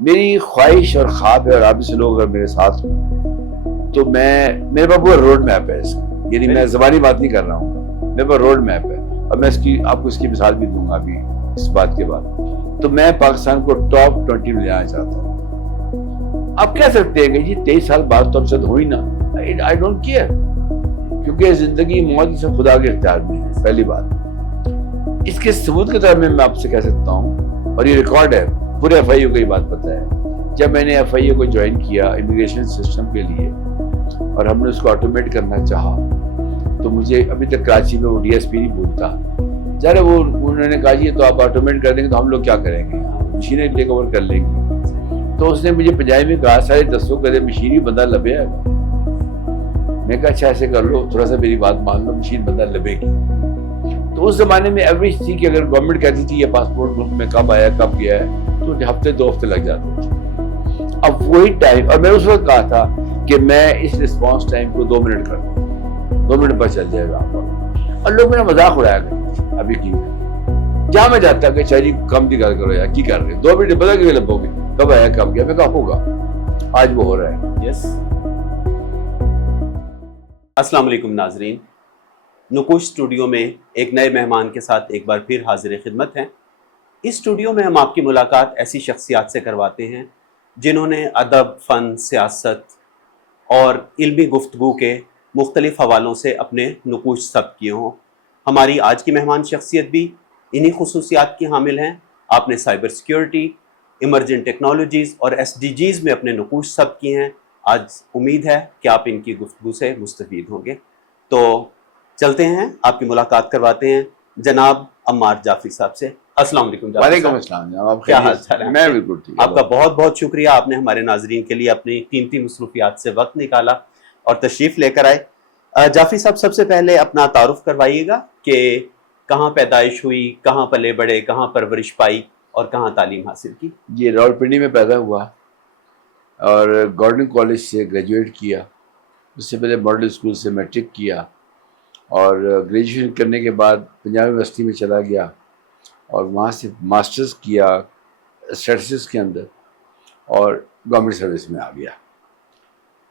میری خواہش اور خواب ہے، اور آپ سے لوگ اگر میرے ساتھ ہوں تو میرے پاس پورا روڈ میپ ہے اس کا، یعنی میں زبانی بات نہیں کر رہا ہوں، میرے پاس روڈ میپ ہے، اور میں آپ کو اس کی مثال بھی دوں گا ابھی اس بات کے بعد۔ تو میں پاکستان کو ٹاپ 20 میں لانا چاہتا ہوں۔ آپ کہہ سکتے ہیں کہ جی 23 سال بعد تو اب سے ہو ہی نا، آئی ڈونٹ کیئر، کیونکہ زندگی موت کی سب خدا کے اختیار میں ہے، پہلی بات۔ اس کے ثبوت کے طور میں آپ سے کہہ سکتا ہوں، اور یہ ریکارڈ ہے، پورے ایف آئی او کو یہ بات پتہ ہے، جب میں نے ایف آئی او کو جوائن کیا امیگریشن سسٹم کے لیے، اور ہم نے اس کو آٹومیٹ کرنا چاہا، تو مجھے ابھی تک کراچی میں وہ ڈی ایس پی نہیں بولتا، ظاہر وہ انہوں نے کہا جی تو آپ آٹومیٹ کر دیں گے تو ہم لوگ کیا کریں گے، مشینیں ٹیک اوور کر لیں گی۔ تو اس نے مجھے پنجابی میں کہا سارے دسو کہ مشین ہی بندہ لبے ہے۔ میں کہا اچھا ایسے کر لو، تھوڑا سا میری بات مان لو، مشین بندہ لبے گی۔ تو اس زمانے میں ایوریج تھی کہ اگر گورنمنٹ کہتی تھی یہ پاسپورٹ ملک میں کب آیا کب گیا ہے تو ہفتے 2 ہفتے لگ جاتے تھے۔ اب وہی ٹائم، اور میں اس وقت کہا تھا کہ میں اس رسپانس ٹائم کو 2 منٹ کر دوں، 2 منٹ پر چل جائے گا، اور لوگ میرا مذاق اڑایا کرتے ابھی کی جہاں میں جاتا کہ چاہیے کم کی گل کرو یار، کی کر رہے 2 منٹ پتا کہ لگو گے کب آیا کب گیا، میں کہا ہوگا، آج وہ ہو رہا ہے۔ یس۔ السلام علیکم ناظرین، نقوش اسٹوڈیو میں ایک نئے مہمان کے ساتھ ایک بار پھر حاضر خدمت ہیں۔ اس اسٹوڈیو میں ہم آپ کی ملاقات ایسی شخصیات سے کرواتے ہیں جنہوں نے ادب، فن، سیاست اور علمی گفتگو کے مختلف حوالوں سے اپنے نقوش ثبت کیے ہوں۔ ہماری آج کی مہمان شخصیت بھی انہی خصوصیات کی حامل ہیں۔ آپ نے سائبر سیکیورٹی، ایمرجنٹ ٹیکنالوجیز اور ایس ڈی جیز میں اپنے نقوش ثبت کیے ہیں۔ آج امید ہے کہ آپ ان کی گفتگو سے مستفید ہوں گے۔ تو چلتے ہیں، آپ کی ملاقات کرواتے ہیں جناب عمار جعفری صاحب سے۔ السلام علیکم جعفری وعلیکم صاحب، السلام جناب، آپ کیا حال خیریت؟ چال ہے؟ میں بالکل ٹھیک۔ آپ کا بہت بہت شکریہ، آپ نے ہمارے ناظرین کے لیے اپنی قیمتی مصروفیات سے وقت نکالا اور تشریف لے کر آئے۔ جعفری صاحب، سب سے پہلے اپنا تعارف کروائیے گا کہ کہاں پیدائش ہوئی، کہاں پلے بڑے، کہاں پرورش پائی اور کہاں تعلیم حاصل کی؟ یہ راولپنڈی میں پیدا ہوا اور گورنمنٹ کالج سے گریجویٹ کیا، اس سے پہلے ماڈل اسکول سے میٹرک کیا، اور گریجویشن کرنے کے بعد پنجاب یونیورسٹی میں چلا گیا اور وہاں سے ماسٹرز کیا اسٹیٹسٹکس کے اندر، اور گورنمنٹ سروس میں آ گیا،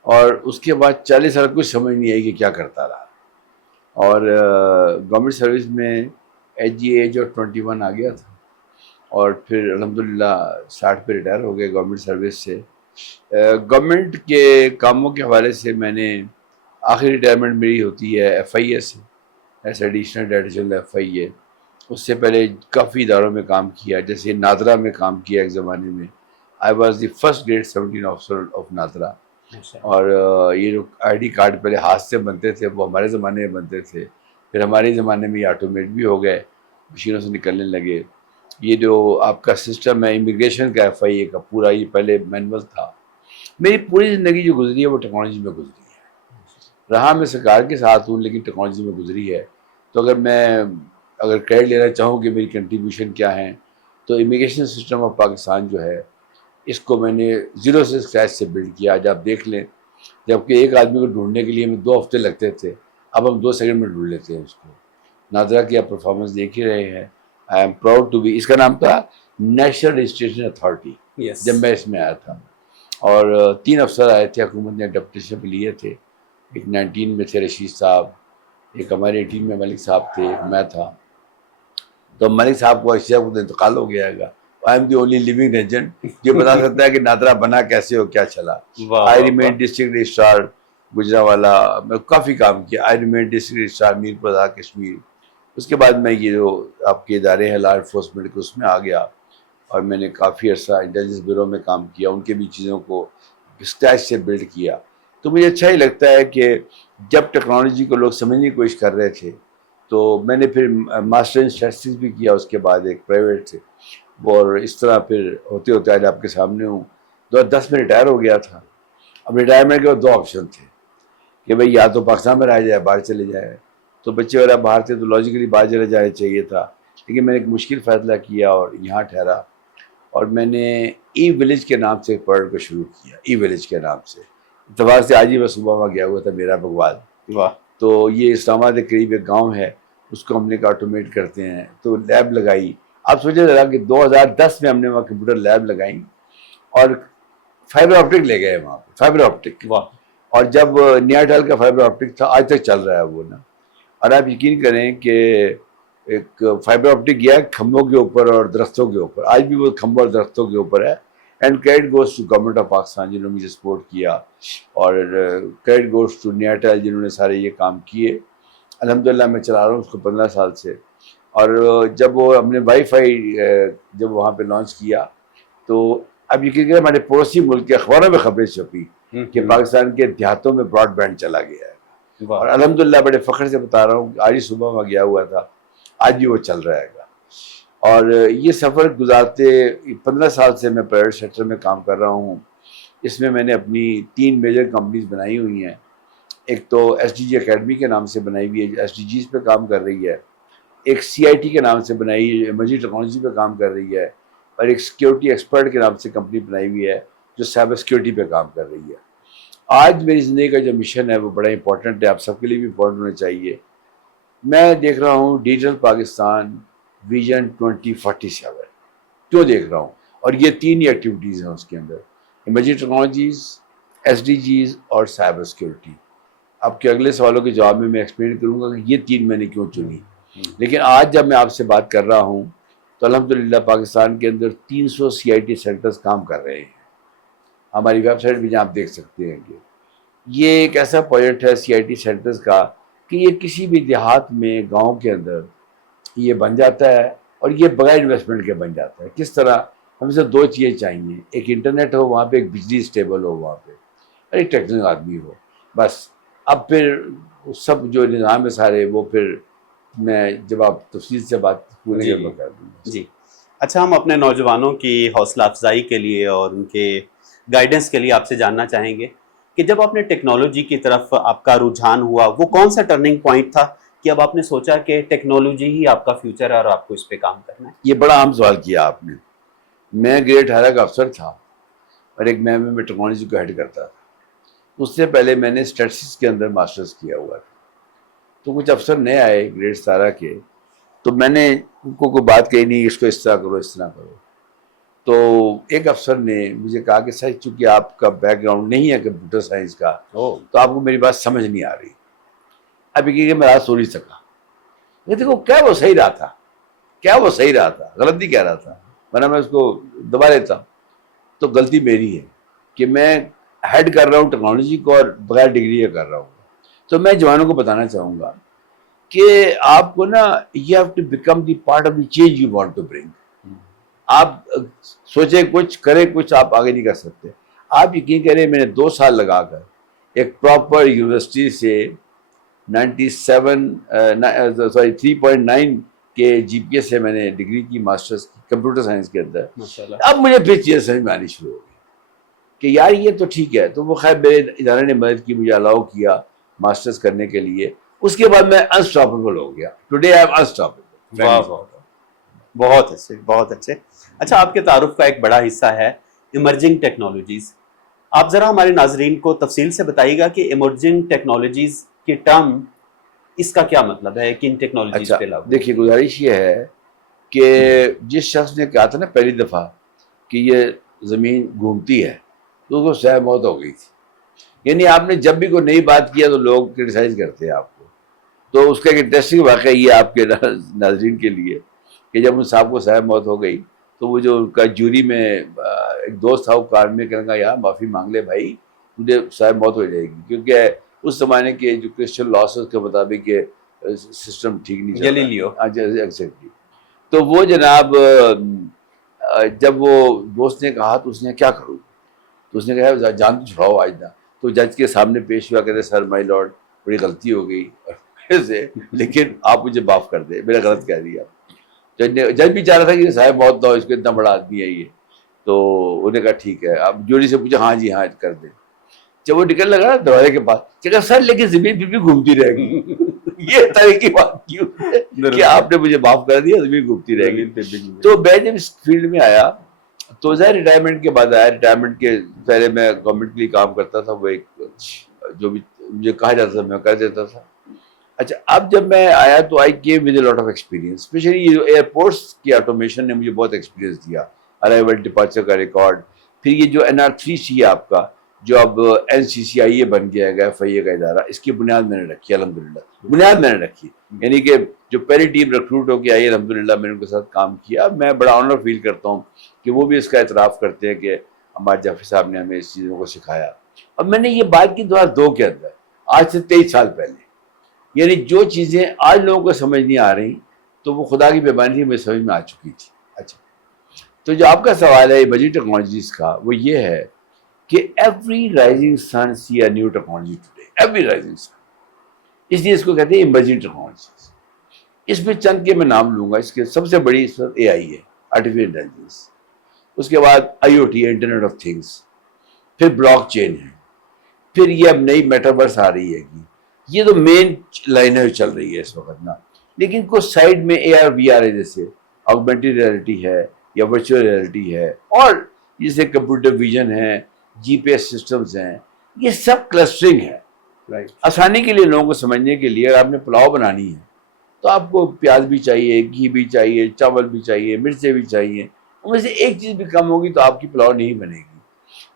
اور اس کے بعد 40 سال کچھ سمجھ نہیں آئی کہ کیا کرتا رہا، اور گورنمنٹ سروس میں ایج آف 21 آ گیا تھا، اور پھر الحمدللہ 60 پہ ریٹائر ہو گئے گورنمنٹ سروس سے۔ گورنمنٹ کے کاموں کے حوالے سے میں نے آخری ریٹائرمنٹ میری ہوتی ہے ایف آئی اے سے، as additional director general F I A. اس سے پہلے کافی اداروں میں کام کیا، جیسے نادرا میں کام کیا ایک زمانے میں، I was the first grade 17 officer of NADRA, اور یہ جو آئی ڈی کارڈ پہلے ہاتھ سے بنتے تھے وہ ہمارے زمانے میں بنتے تھے، پھر ہمارے زمانے میں یہ آٹومیٹ بھی ہو گئے، مشینوں سے نکلنے لگے۔ یہ جو آپ کا سسٹم ہے امیگریشن کا ایف آئی اے کا پورا، یہ پہلے مینول تھا۔ میری پوری زندگی جو گزری ہے وہ ٹیکنالوجی میں گزری ہے، رہا میں سرکار کے ساتھ ہوں لیکن ٹیکنالوجی میں گزری ہے۔ تو اگر کریڈٹ لینا چاہوں کہ میری کنٹریبیوشن کیا ہیں، تو امیگریشن سسٹم آف پاکستان جو ہے اس کو میں نے 0 سے اسکریچ سے بلڈ کیا۔ آج آپ دیکھ لیں، جبکہ ایک آدمی کو ڈھونڈنے کے لیے ہمیں 2 ہفتے لگتے تھے، اب ہم 2 سیکنڈ میں ڈھونڈ لیتے ہیں اس کو۔ نادرا کی آپ پرفارمنس دیکھ ہی رہے ہیں۔ I am proud to be, اس کا نام تھا نیشنل رجسٹریشن اتھارٹی جب میں اس میں آیا تھا، اور 3 افسر آئے تھے، حکومت نے ڈپٹیشن پہ لیے تھے، ایک 19 میں تھے رشید صاحب، ایک ہمارے 18 میں ملک صاحب تھے، ایک میں تھا۔ تو ملک صاحب کو رشید صاحب کو انتقال ہو گیا گا، I am the only living legend جو بتا سکتا ہے کہ نادرا بنا کیسے ہو، کیا چلا۔ آئی ریمین ڈسٹرکٹ رجسٹرار گجرانوالہ میں کافی کام کیا، آئی remain district registrar Mirpur Azad Kashmir. اس کے بعد میں یہ جو آپ کے ادارے ہیں لا انفورسمنٹ کے، اس میں آ گیا، اور میں نے کافی عرصہ انٹیلیجنس بیورو میں کام کیا، ان کے بھی چیزوں کو اسکریچ سے بلڈ کیا۔ تو مجھے اچھا ہی لگتا ہے کہ جب ٹیکنالوجی کو لوگ سمجھنے کی کوشش کر رہے تھے، تو میں نے پھر ماسٹر ان اسٹیٹسٹکس بھی کیا اس کے بعد ایک پرائیویٹ سے، اور اس طرح پھر ہوتے ہوتے آج آپ کے سامنے ہوں۔ 2010 میں ریٹائر ہو گیا تھا۔ اب ریٹائرمنٹ کے بعد 2 آپشن تھے کہ بھئی یا تو پاکستان میں رہ جائے، باہر چلے جائے، تو بچے وغیرہ باہر تھے تو لاجیکلی باہر چلے جانا چاہیے تھا، لیکن میں نے ایک مشکل فیصلہ کیا اور یہاں ٹھہرا، اور میں نے ای ولیج کے نام سے ایک پروجیکٹ کو شروع کیا، ای ولیج کے نام سے۔ اتفاق سے آج ہی میں صبح وہاں گیا ہوا تھا، میرا بغوال۔ واہ۔ تو یہ اسلام آباد کے قریب ایک گاؤں ہے، اس کو ہم نے آٹومیٹ کرتے ہیں، تو لیب لگائی۔ آپ سوچیں ذرا کہ 2010 میں ہم نے وہاں کمپیوٹر لیب لگائیں، اور فائبر آپٹک لے گئے وہاں پہ, فائبر آپٹک. واہ. اور جب نیا ڈال کا فائبر آپٹک تھا, آج تک چل رہا ہے وہ نا. اور آپ یقین کریں کہ ایک فائبر آپٹک گیا کھمبوں کے اوپر اور درختوں کے اوپر, آج بھی وہ کھمبوں اور درختوں کے اوپر ہے. And credit goes to government of Pakistan جنہوں نے مجھے سپورٹ کیا, اور credit goes to Nayatel جنہوں نے سارے یہ کام کیے. الحمدللہ میں چلا رہا ہوں اس کو 15 سال سے. اور جب وہ ہم نے وائی فائی جب وہاں پہ لانچ کیا تو اب یہ کہ ہمارے پڑوسی ملک کے اخباروں میں خبریں چھپی کہ پاکستان کے دیہاتوں میں براڈ بینڈ چلا گیا ہے. اور الحمدللہ بڑے فخر سے بتا رہا ہوں کہ آج ہی صبح میں گیا ہوا تھا, آج بھی وہ چل رہے گا. اور یہ سفر گزارتے 15 سال سے میں پرائیویٹ سیکٹر میں کام کر رہا ہوں. اس میں نے اپنی 3 میجر کمپنیز بنائی ہوئی ہیں. ایک تو ایس ڈی جی اکیڈمی کے نام سے بنائی ہوئی ہے جو ایس ڈی جیز پہ کام کر رہی ہے. ایک سی آئی ٹی کے نام سے بنائی ہے جو ایمرجنگ ٹیکنالوجی پہ کام کر رہی ہے. اور ایک سیکیورٹی ایکسپرٹ کے نام سے کمپنی بنائی ہوئی ہے جو سائبر سیکیورٹی پہ کام کر رہی ہے. آج میری زندگی کا جو مشن ہے وہ بڑا امپورٹنٹ ہے, آپ سب کے لیے بھی امپورٹنٹ ہونا چاہیے. میں دیکھ رہا ہوں ڈیجیٹل پاکستان ویژن 2047 کیوں دیکھ رہا ہوں, اور یہ 3 ہی ایکٹیویٹیز ہیں اس کے اندر, emerging technologies, S D Gs اور سائبر سیکیورٹی. آپ کے اگلے سوالوں کے جواب میں ایکسپلین کروں گا کہ یہ 3 میں نے کیوں چنی. لیکن آج جب میں آپ سے بات کر رہا ہوں تو الحمدللہ پاکستان کے اندر 300 سی آئی ٹی سینٹرز کام کر رہے ہیں. ہماری ویب سائٹ بھی جہاں آپ دیکھ سکتے ہیں کہ یہ ایک ایسا پروجیکٹ ہے سی آئی ٹی سینٹرز کا کہ یہ کسی بھی دیہات میں گاؤں کے اندر یہ بن جاتا ہے, اور یہ بغیر انویسٹمنٹ کے بن جاتا ہے. کس طرح؟ ہم سے 2 چیزیں چاہیے, ایک انٹرنیٹ ہو وہاں پہ, ایک بجلی اسٹیبل ہو وہاں پہ, اور ایک ٹیکنیکل آدمی ہو, بس. اب پھر سب جو نظام ہے سارے وہ پھر میں جب آپ تفصیل سے بات پوری کر دوں گا. جی اچھا, ہم اپنے نوجوانوں کی حوصلہ افزائی کے لیے اور ان کے گائیڈنس کے لیے آپ سے جاننا چاہیں گے کہ جب آپ نے ٹیکنالوجی کی طرف آپ کا رجحان ہوا, وہ کون سا ٹرننگ پوائنٹ تھا کہ اب آپ نے سوچا کہ ٹیکنالوجی ہی آپ کا فیوچر ہے اور آپ کو اس پہ کام کرنا ہے؟ یہ بڑا اہم سوال کیا آپ نے. میں گریڈ 18 کا افسر تھا اور ایک میں ٹیکنالوجی کو ہیڈ کرتا تھا. اس سے پہلے میں نے اسٹیٹسٹکس کے اندر ماسٹرز کیا ہوا تھا. تو کچھ افسر نئے آئے گریڈ 17 کے, تو میں نے ان کو کوئی بات کہی نہیں اس کو اس طرح کرو اس طرح کرو. تو ایک افسر نے مجھے کہا کہ سر چونکہ آپ کا بیک گراؤنڈ نہیں ہے کمپیوٹر سائنس کا تو آپ کو میری بات سمجھ نہیں آ رہی. اب یہ کہ میں رات سو نہیں سکا. یہ دیکھو کیا وہ صحیح رہا تھا, کیا وہ صحیح رہا تھا, غلط نہیں کہہ رہا تھا, ورنہ میں اس کو دبا لیتا. تو غلطی میری ہے کہ میں ہیڈ کر رہا ہوں ٹیکنالوجی کو اور بغیر ڈگری کے کر رہا ہوں. تو میں جوانوں کو بتانا چاہوں گا کہ آپ کو نا you have to become the part of the change you want to bring. آپ سوچیں کچھ کریں کچھ, آپ آگے نہیں کر سکتے. آپ یقین کریں میں نے 2 سال لگا کر ایک پراپر یونیورسٹی سے 3.9 کے جی پی ایس سے میں نے ڈگری کی, ماسٹرز کی کمپیوٹر سائنس کے اندر. اب مجھے پھر چیزیں سمجھ میں آنی شروع ہو گئی کہ یار یہ تو ٹھیک ہے. تو وہ خیر میرے ادارے نے مدد کی, مجھے الاؤ کیا ماسٹرز کرنے کے لیے. اس کے بعد میں انسٹاپیبل ہو گیا. Today I am unstoppable. بہت اچھے, بہت اچھے. اچھا, آپ کے تعارف کا ایک بڑا حصہ ہے ایمرجنگ ٹیکنالوجیز. آپ ذرا ہمارے ناظرین کو تفصیل سے بتائیے گا کہ ایمرجنگ ٹیکنالوجیز کی ٹرم اس کا کیا مطلب ہے, کن ٹیکنالوجیز پہ لاگو؟ دیکھیے گزارش یہ ہے کہ جس شخص نے کہا تھا نا پہلی دفعہ کہ یہ زمین گھومتی ہے تو اس کو سہ موت ہو گئی تھی. یعنی آپ نے جب بھی کوئی نئی بات کیا تو لوگ کرٹیسائز کرتے ہیں آپ کو. تو اس کا ایک انٹرسٹنگ واقعہ یہ آپ کے ناظرین کے لیے کہ جب ان صاحب کو سہ موت ہو گئی تو وہ جو ان کا جوری میں ایک دوست تھا وہ کار میں کہنے کا یار معافی مانگ لے بھائی, تجھے سہ موت ہو جائے گی, کیونکہ اس زمانے کے ایجوکیشن لاس کے مطابق کہ سسٹم ٹھیک نہیں چل رہا. ایگزیکٹلی. تو وہ جناب جب وہ دوست نے کہا تو اس نے کیا کروں, تو اس نے کہا جان تو چھڑاؤ آج نہ. تو جج کے سامنے پیش ہوا, کہتے سر مائی لارڈ بڑی غلطی ہو گئی لیکن آپ مجھے معاف کر دیں, میرا غلط کہہ دیا. جج بھی چاہ رہا تھا کہ صاحب بہت نہ ہو, اس کو اتنا بڑا آدمی ہے یہ. تو انہوں نے کہا ٹھیک ہے. اب جوری سے پوچھا, ہاں جی ہاں کر دیں. جب وہ نکل لگا نا دروازے کے پاس, کہا سر لیکن زمین پھر بھی گھومتی رہے گی. یہ طرح کی بات کیوں کہ آپ نے مجھے معاف کر دیا, زمین گھومتی رہے گی. تو میں جب اس فیلڈ میں آیا تو ظاہر ریٹائرمنٹ کے بعد آیا. ریٹائرمنٹ کے پہلے میں گورنمنٹ کے لیے کام کرتا تھا, وہ ایک جو بھی مجھے کہا جاتا تھا میں کر دیتا تھا. اچھا, اب جب میں آیا تو I came with a lot of experience. Specially airports کی آٹومیشن نے مجھے بہت ایکسپیرینس دیا, ارائیول ڈپارچر کا ریکارڈ. پھر یہ جو NR3C ہے آپ کا، جو اب NCCIA بن گیا ہے FIA کا ادارہ، اس کی بنیاد میں نے رکھی الحمدللہ، بنیاد میں نے رکھی، یعنی کہ جو پہلی ٹیم ریکروٹ ہو کے آئی الحمدللہ میں نے ان کے ساتھ کام کیا. میں بڑا آنر فیل کرتا ہوں کہ وہ بھی اس کا اعتراف کرتے ہیں کہ ہمارے جعفری صاحب نے ہمیں اس چیزوں کو سکھایا. اب میں نے یہ بات کی 2002 کے اندر، آج سے 23 سال پہلے. یعنی جو چیزیں آج لوگوں کو سمجھ نہیں آ رہی تو وہ خدا کی بیمانی مجھے سمجھ میں آ چکی تھی. اچھا، تو جو آپ کا سوال ہے ایمرجنگ ٹیکنالوجیز کا، وہ یہ ہے کہ every rising sun see a new technology today, every rising sun. اس لیے اس کو کہتے ہیں ایمرجنگ ٹیکنالوجیز. اس میں چند کے میں نام لوں گا. اس کے سب سے بڑی اس وقت AI ہے، آرٹیفیشل انٹیلیجنس. اس کے بعد IoT ہے، انٹرنیٹ آف تھنگس. پھر بلاک چین ہے. پھر یہ اب نئی میٹاورس آ رہی ہے کہ یہ تو مین لائن ہے چل رہی ہے اس وقت نا. لیکن کچھ سائڈ میں AR VR ہے، جیسے آگمنٹڈ ریئلٹی ہے یا ورچوئل ریئلٹی ہے، اور جیسے کمپیوٹر ویژن ہے، GPS سسٹمز ہیں. یہ سب کلسٹرنگ ہے. آسانی کے لیے لوگوں کو سمجھنے کے لیے، اگر آپ نے پلاؤ بنانی ہے تو آپ کو پیاز بھی چاہیے، گھی بھی چاہیے، چاول بھی چاہیے، مرچیں بھی چاہیے. ان میں سے ایک چیز بھی کم ہوگی تو آپ کی پلاؤ نہیں بنے گی.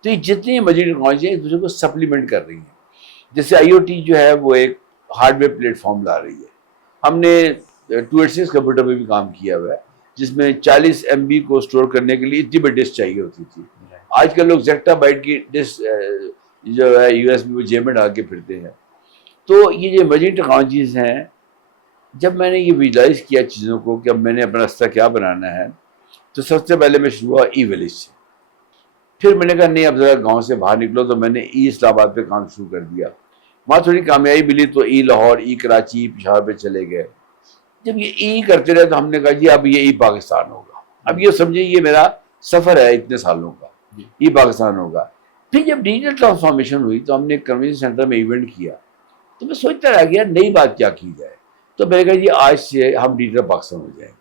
تو یہ جتنی ایمرجنگ ٹیکنالوجی ہیں ایک دوسرے کو سپلیمنٹ کر رہی ہیں. جیسے IoT جو ہے وہ ایک ہارڈ ویئر پلیٹ فارم لا رہی ہے. ہم نے 286 کمپیوٹر پہ بھی کام کیا ہوا ہے، جس میں 40 MB کو اسٹور کرنے کے لیے اتنی بڑی ڈسک چاہیے ہوتی تھی. آج کل لوگ زیکٹا بائٹ کی ڈسک جو ہے USB وہ جیب میں ڈال کے پھرتے ہیں. تو یہ جو ایمرجنگ ٹیکنالوجیز ہیں، جب میں نے یہ ویژوائز کیا چیزوں کو کہ اب میں نے اپنا راستہ کیا بنانا ہے، تو سب سے پہلے میں شروع ہوا ویلیج سے. پھر میں نے کہا نہیں اب ذرا گاؤں سے باہر نکلو، تو میں نے اسلام آباد پہ کام شروع کر دیا. وہاں تھوڑی کامیابی ملی تو لاہور، کراچی، پشاور پہ چلے گئے. جب یہ کرتے رہے تو ہم نے کہا جی اب یہ پاکستان ہوگا. اب یہ سمجھے یہ میرا سفر ہے اتنے سالوں کا، پاکستان ہوگا. پھر جب ڈیجیٹل ٹرانسفارمیشن ہوئی تو ہم نے کنونشن سینٹر میں ایونٹ کیا. تو میں سوچتا رہ گیا نئی بات کیا کی جائے. تو میں نے کہا جی آج سے ہم ڈیجیٹل پاکستان ہو جائیں گے.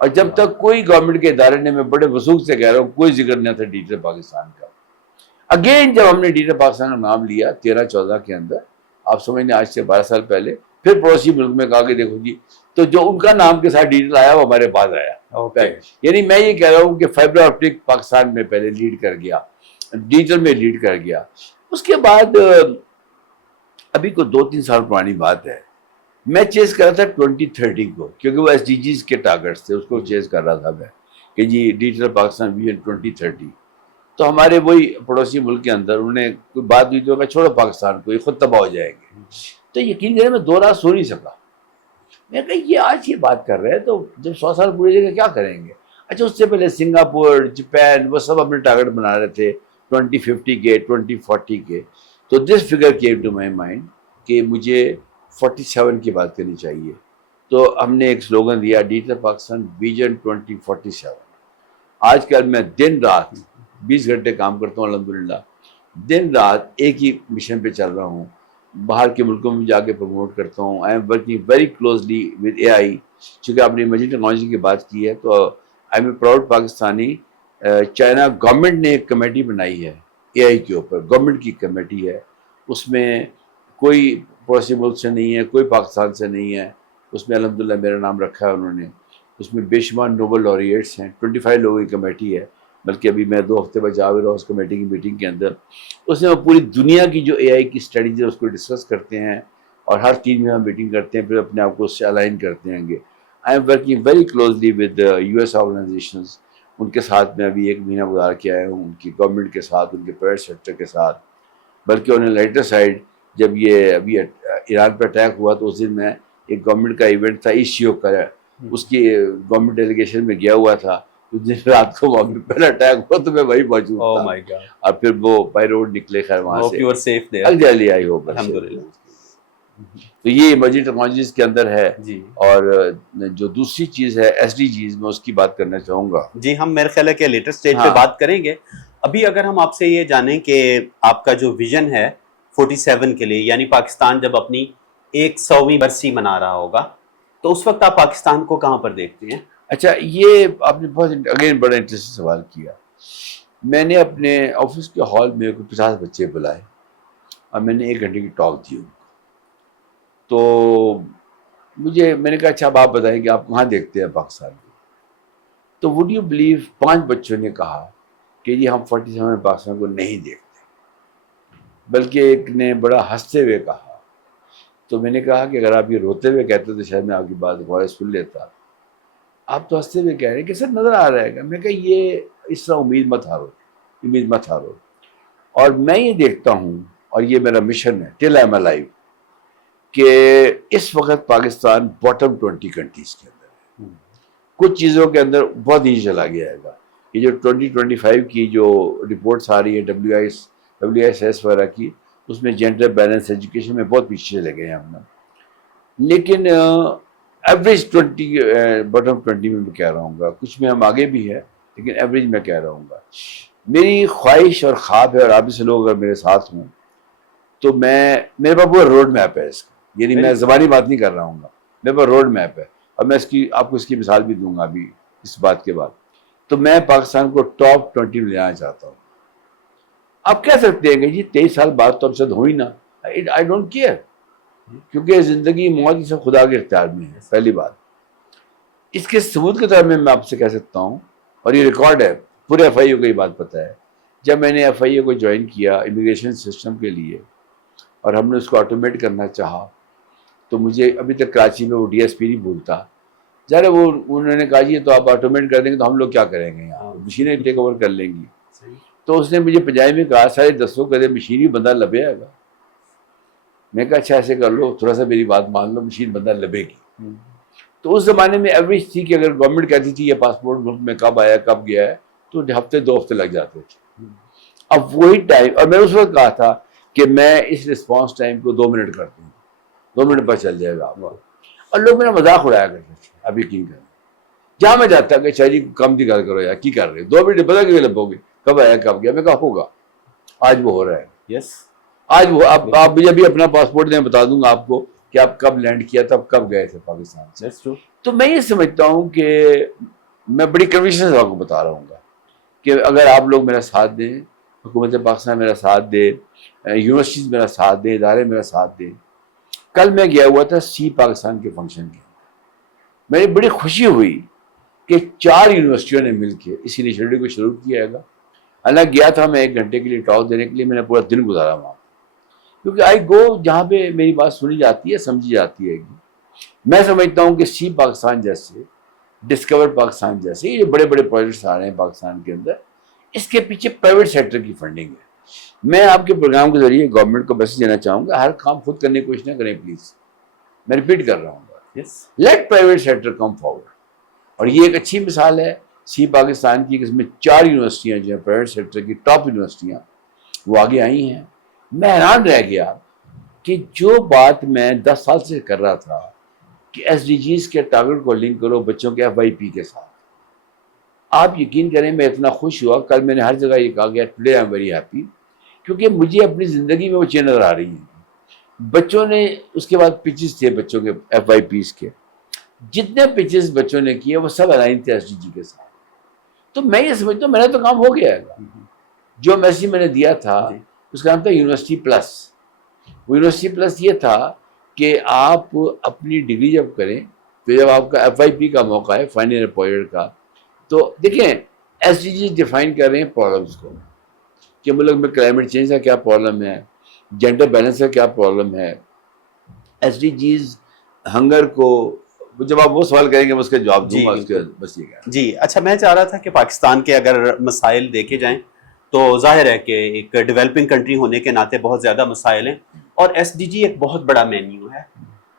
اور جب تک کوئی گورنمنٹ کے ادارے نے، میں بڑے وثوق سے کہہ رہا ہوں، کوئی ذکر نہیں تھا ڈیجیٹل پاکستان کا. اگین جب ہم نے ڈیجیٹل پاکستان کا نام لیا 13-14 کے اندر، آپ سمجھنے آج سے 12 سال پہلے، پھر پڑوسی ملک میں کہا کہ دیکھو جی، تو جو ان کا نام کے ساتھ ڈیجیٹل آیا وہ ہمارے پاس آیا. یعنی میں یہ کہہ رہا ہوں کہ فائبر آپٹک پاکستان میں پہلے لیڈ کر گیا، ڈیجیٹل میں لیڈ کر گیا. اس کے بعد ابھی کو 2-3 سال پرانی بات ہے، میں چیز کر رہا تھا 2030 کو، کیونکہ وہ SDGs کے ٹارگٹس تھے، اس کو چیز کر رہا تھا میں کہ جی ڈیجیٹل پاکستان ویژن 2030. تو ہمارے وہی پڑوسی ملک کے اندر انہوں نے کوئی بات ہوئی تو کہ چھوڑو پاکستان کو، یہ خود تباہ ہو جائیں گے. تو یقین کریں میں 2 رات سو نہیں سکا. میں کہا یہ آج یہ بات کر رہے ہیں تو جب 100 سال پورے جگہ کیا کریں گے. اچھا اس سے پہلے سنگاپور، جاپان، وہ سب اپنے ٹارگٹ بنا رہے تھے 2050 کے، 2040 کے. تو this figure came to my mind کہ مجھے 47 کی بات کرنی چاہیے. تو ہم نے ایک سلوگن دیا ڈیجیٹل پاکستان ویژن 2047. آج کل میں دن رات 20 گھنٹے کام کرتا ہوں الحمدللہ. دن رات ایک ہی مشن پہ چل رہا ہوں. باہر کے ملکوں میں جا کے پروموٹ کرتا ہوں. آئی am working very closely with AI. چونکہ آپ نے ایمرجنگ ٹیکنالوجی کی بات کی ہے تو I am a proud Pakistani. China government نے ایک کمیٹی بنائی ہے AI کے اوپر، گورنمنٹ کی کمیٹی ہے. اس میں کوئی پڑوسی ملک سے نہیں ہے، کوئی پاکستان سے نہیں ہے. اس میں الحمدللہ میرا نام رکھا ہے انہوں نے. اس میں بے شمار نوبل laureates ہیں. 25 لوگوں کی کمیٹی ہے. بلکہ ابھی میں 2 ہفتے بعد جا بھی رہا ہوں اس کمیٹی کی میٹنگ کے اندر. اس میں وہ پوری دنیا کی جو AI کی اسٹریٹجی ہے اس کو ڈسکس کرتے ہیں، اور ہر 3 مہینے میٹنگ کرتے ہیں، پھر اپنے آپ کو اس سے الائن کرتے ہیں گے. I am working very closely with US organizations. ان کے ساتھ میں ابھی 1 مہینہ گزار کے آیا ہوں، ان کی گورنمنٹ کے ساتھ، ان کے پرائیویٹ سیکٹر کے ساتھ. بلکہ انہیں لائٹر سائڈ جب یہ ابھی ایران پہ اٹیک ہوا تو اس دن میں ایک گورنمنٹ کا ایونٹ تھا ایشیو کا، اس کی گورنمنٹ ڈیلیگیشن میں گیا ہوا تھا. اس دن رات کو وہاں پہ پہلا اٹیک ہوا تو میں وہی موجود تھا. اور پھر وہ بائی روڈ نکلے خیر وہاں سے اگلی آئی ہو الحمدللہ. تو یہ ایمرجنگ ٹیکنالوجیز کے اندر ہے جی. اور جو دوسری چیز ہے SDGs، میں اس کی بات کرنا چاہوں گا. جی ہم میرے خیال ہے کہ لیٹر سٹیج پہ بات کریں گے. ابھی اگر ہم آپ سے یہ جانیں کہ آپ کا جو ویژن ہے 47 کے لیے، یعنی پاکستان جب اپنی 100ویں برسی منا رہا ہوگا، تو اس وقت آپ پاکستان کو کہاں پر دیکھتے ہیں؟ اچھا یہ آپ نے بہت اگین بڑا انٹرسٹنگ سوال کیا. میں نے اپنے آفس کے ہال میں 50 بچے بلائے اور میں نے 1 گھنٹے کی ٹاک دی. تو میں نے کہا اچھا اب آپ بتائیں کہ آپ کہاں دیکھتے ہیں پاکستان کو. تو وڈ یو بلیو 5 بچوں نے کہا کہ جی ہم 47 پاکستان کو نہیں دیکھتے، بلکہ ایک نے بڑا ہنستے ہوئے کہا، تو میں نے کہا کہ اگر آپ یہ روتے ہوئے کہتے تو شاید میں آپ کی بات غور سن لیتا، آپ تو ہنستے ہوئے کہہ رہے ہیں کہ سر نظر آ رہا ہے. میں کہا یہ اس طرح امید مت ہارو. اور میں یہ دیکھتا ہوں، اور یہ میرا مشن ہے ٹل آئی ایم الائیو، کہ اس وقت پاکستان باٹم 20 کنٹریز کے اندر ہے. کچھ چیزوں کے اندر بہت نیچے چلا گیا ہے. یہ جو 2025 کی جو رپورٹس آ رہی ہے WISS وغیرہ کی، اس میں جینڈر بیلنس ایجوکیشن میں بہت پیچھے چلے گئے ہیں ہم. لیکن ایوریج 20 باٹم 20 میں کہہ رہا ہوں گا، کچھ میں ہم آگے بھی ہے لیکن ایوریج میں کہہ رہا ہوں گا. میری خواہش اور خواب ہے، اور آپ سے لوگ اگر میرے ساتھ ہوں تو میرے پاس پورا روڈ میپ ہے اس کا. یعنی میں زبانی بات نہیں کر رہا ہوں گا، میرے پاس روڈ میپ ہے، اور میں آپ کو اس کی مثال بھی دوں گا ابھی اس بات کے بعد. تو میں پاکستان کو ٹاپ 20 میں لے جانا چاہتا ہوں. آپ کہہ سکتے ہیں کہ جی 23 سال بعد تو اب سے ہو ہی نا، آئی ڈونٹ کیئر، کیونکہ زندگی موت سب خدا کے اختیار میں ہے. پہلی بات اس کے ثبوت کے طور میں آپ سے کہہ سکتا ہوں، اور یہ ریکارڈ ہے، پورے FIU کو یہ بات پتہ ہے. جب میں نے FIU کو جوائن کیا امیگریشن سسٹم کے لیے، اور ہم نے اس کو آٹومیٹ کرنا چاہا، تو مجھے ابھی تک کراچی میں وہ DSP نہیں بھولتا. ظاہر ہے وہ انہوں نے کہا جی تو آپ آٹومیٹ کر دیں گے تو ہم لوگ کیا کریں گے، یہاں مشینیں ٹیک اوور کر لیں گی. تو اس نے مجھے پنجابی میں کہا سارے دسو کدے مشین ہی بندہ لبے گا. میں کہا اچھا ایسے کر لو، تھوڑا سا میری بات مان لو، مشین بندہ لبے گی. تو اس زمانے میں ایوریج تھی کہ اگر گورنمنٹ کہتی تھی یہ پاسپورٹ ملک میں کب آیا کب گیا ہے تو ہفتے 2 ہفتے لگ جاتے تھے. اب وہی ٹائم، اور میں اس وقت کہا تھا کہ میں اس رسپانس ٹائم کو 2 منٹ کرتا ہوں، 2 منٹ پر چل جائے گا. اور لوگ میرا مذاق اڑایا کرتے تھے. اب یقین کریں جہاں میں جاتا کہ شاہ جی کم دی گل کرو یار کی کر رہے 2 منٹ پتا کہ لبو گے کب آیا کب گیا. میں کہا ہوگا، آج وہ ہو رہا ہے. یس آج وہ آپ مجھے بھی اپنا پاسپورٹ دیں، بتا دوں گا آپ کو کہ آپ کب لینڈ کیا تھا، کب گئے تھے پاکستان سے. تو میں یہ سمجھتا ہوں کہ میں بڑی کنوکشن سے آپ کو بتا رہا ہوں گا کہ اگر آپ لوگ میرا ساتھ دیں، حکومت پاکستان میرا ساتھ دے، یونیورسٹیز میرا ساتھ دیں، ادارے میرا ساتھ دیں. کل میں گیا ہوا تھا سی پاکستان کے فنکشن کے، میری بڑی خوشی ہوئی کہ 4 یونیورسٹیوں نے مل کے اس انیشیٹو کو شروع کیا ہے. اللہ گیا تھا میں 1 گھنٹے کے لیے ٹاک دینے کے لیے، میں نے پورا دن گزارا وہاں، کیونکہ آئی گو جہاں پہ میری بات سنی جاتی ہے، سمجھی جاتی ہے. میں سمجھتا ہوں کہ سی پاکستان جیسے، ڈسکور پاکستان جیسے یہ بڑے بڑے پروجیکٹس آ رہے ہیں پاکستان کے اندر، اس کے پیچھے پرائیویٹ سیکٹر کی فنڈنگ ہے. میں آپ کے پروگرام کے ذریعے گورنمنٹ کو میسج دینا چاہوں گا، ہر کام خود کرنے کی کوشش نہ کریں پلیز. میں ریپیٹ کر رہا ہوں گا، let private sector come forward. اور یہ ایک اچھی مثال ہے سی پاکستان کی، اس میں 4 یونیورسٹیاں جو ہیں پرائیویٹ سیکٹر کی ٹاپ یونیورسٹیاں وہ آگے آئی ہیں. میں حیران رہ گیا کہ جو بات میں 10 سال سے کر رہا تھا کہ SDGs کے ٹارگٹ کو لنک کرو بچوں کے FYP کے ساتھ، آپ یقین کریں میں اتنا خوش ہوا. کل میں نے ہر جگہ یہ کہا گیا today I am very happy, کیونکہ مجھے اپنی زندگی میں وہ چیز نظر آ رہی ہیں. بچوں نے اس کے بعد پچز تھے بچوں کے FYPs کے، جتنے پچز بچوں نے کیے وہ سب الائن تھے SDG کے ساتھ. تو میں یہ سمجھتا ہوں میرا تو کام ہو گیا ہے. جو میسیج میں نے دیا تھا اس کا نام تھا یونیورسٹی پلس. وہ یونیورسٹی پلس یہ تھا کہ آپ اپنی ڈگری جب کریں تو جب آپ کا FYP کا موقع ہے فائنل ایئر پیریڈ کا، تو دیکھیں SDG ڈیفائن کر رہے ہیں پرابلمس کو کہ ملک میں کلائمیٹ چینج کا کیا پرابلم ہے، جینڈر بیلنس کا کیا پرابلم ہے. SDGs ہنگر کو، جب آپ وہ سوال کریں گے میں اس کا جواب دوں گا. اس کے بس یہ کہا جی اچھا، میں چاہ رہا تھا کہ پاکستان کے اگر مسائل دیکھے جائیں تو ظاہر ہے کہ ایک ڈیولپنگ کنٹری ہونے کے ناطے بہت زیادہ مسائل ہیں، اور SDG ایک بہت بڑا مینیو ہے،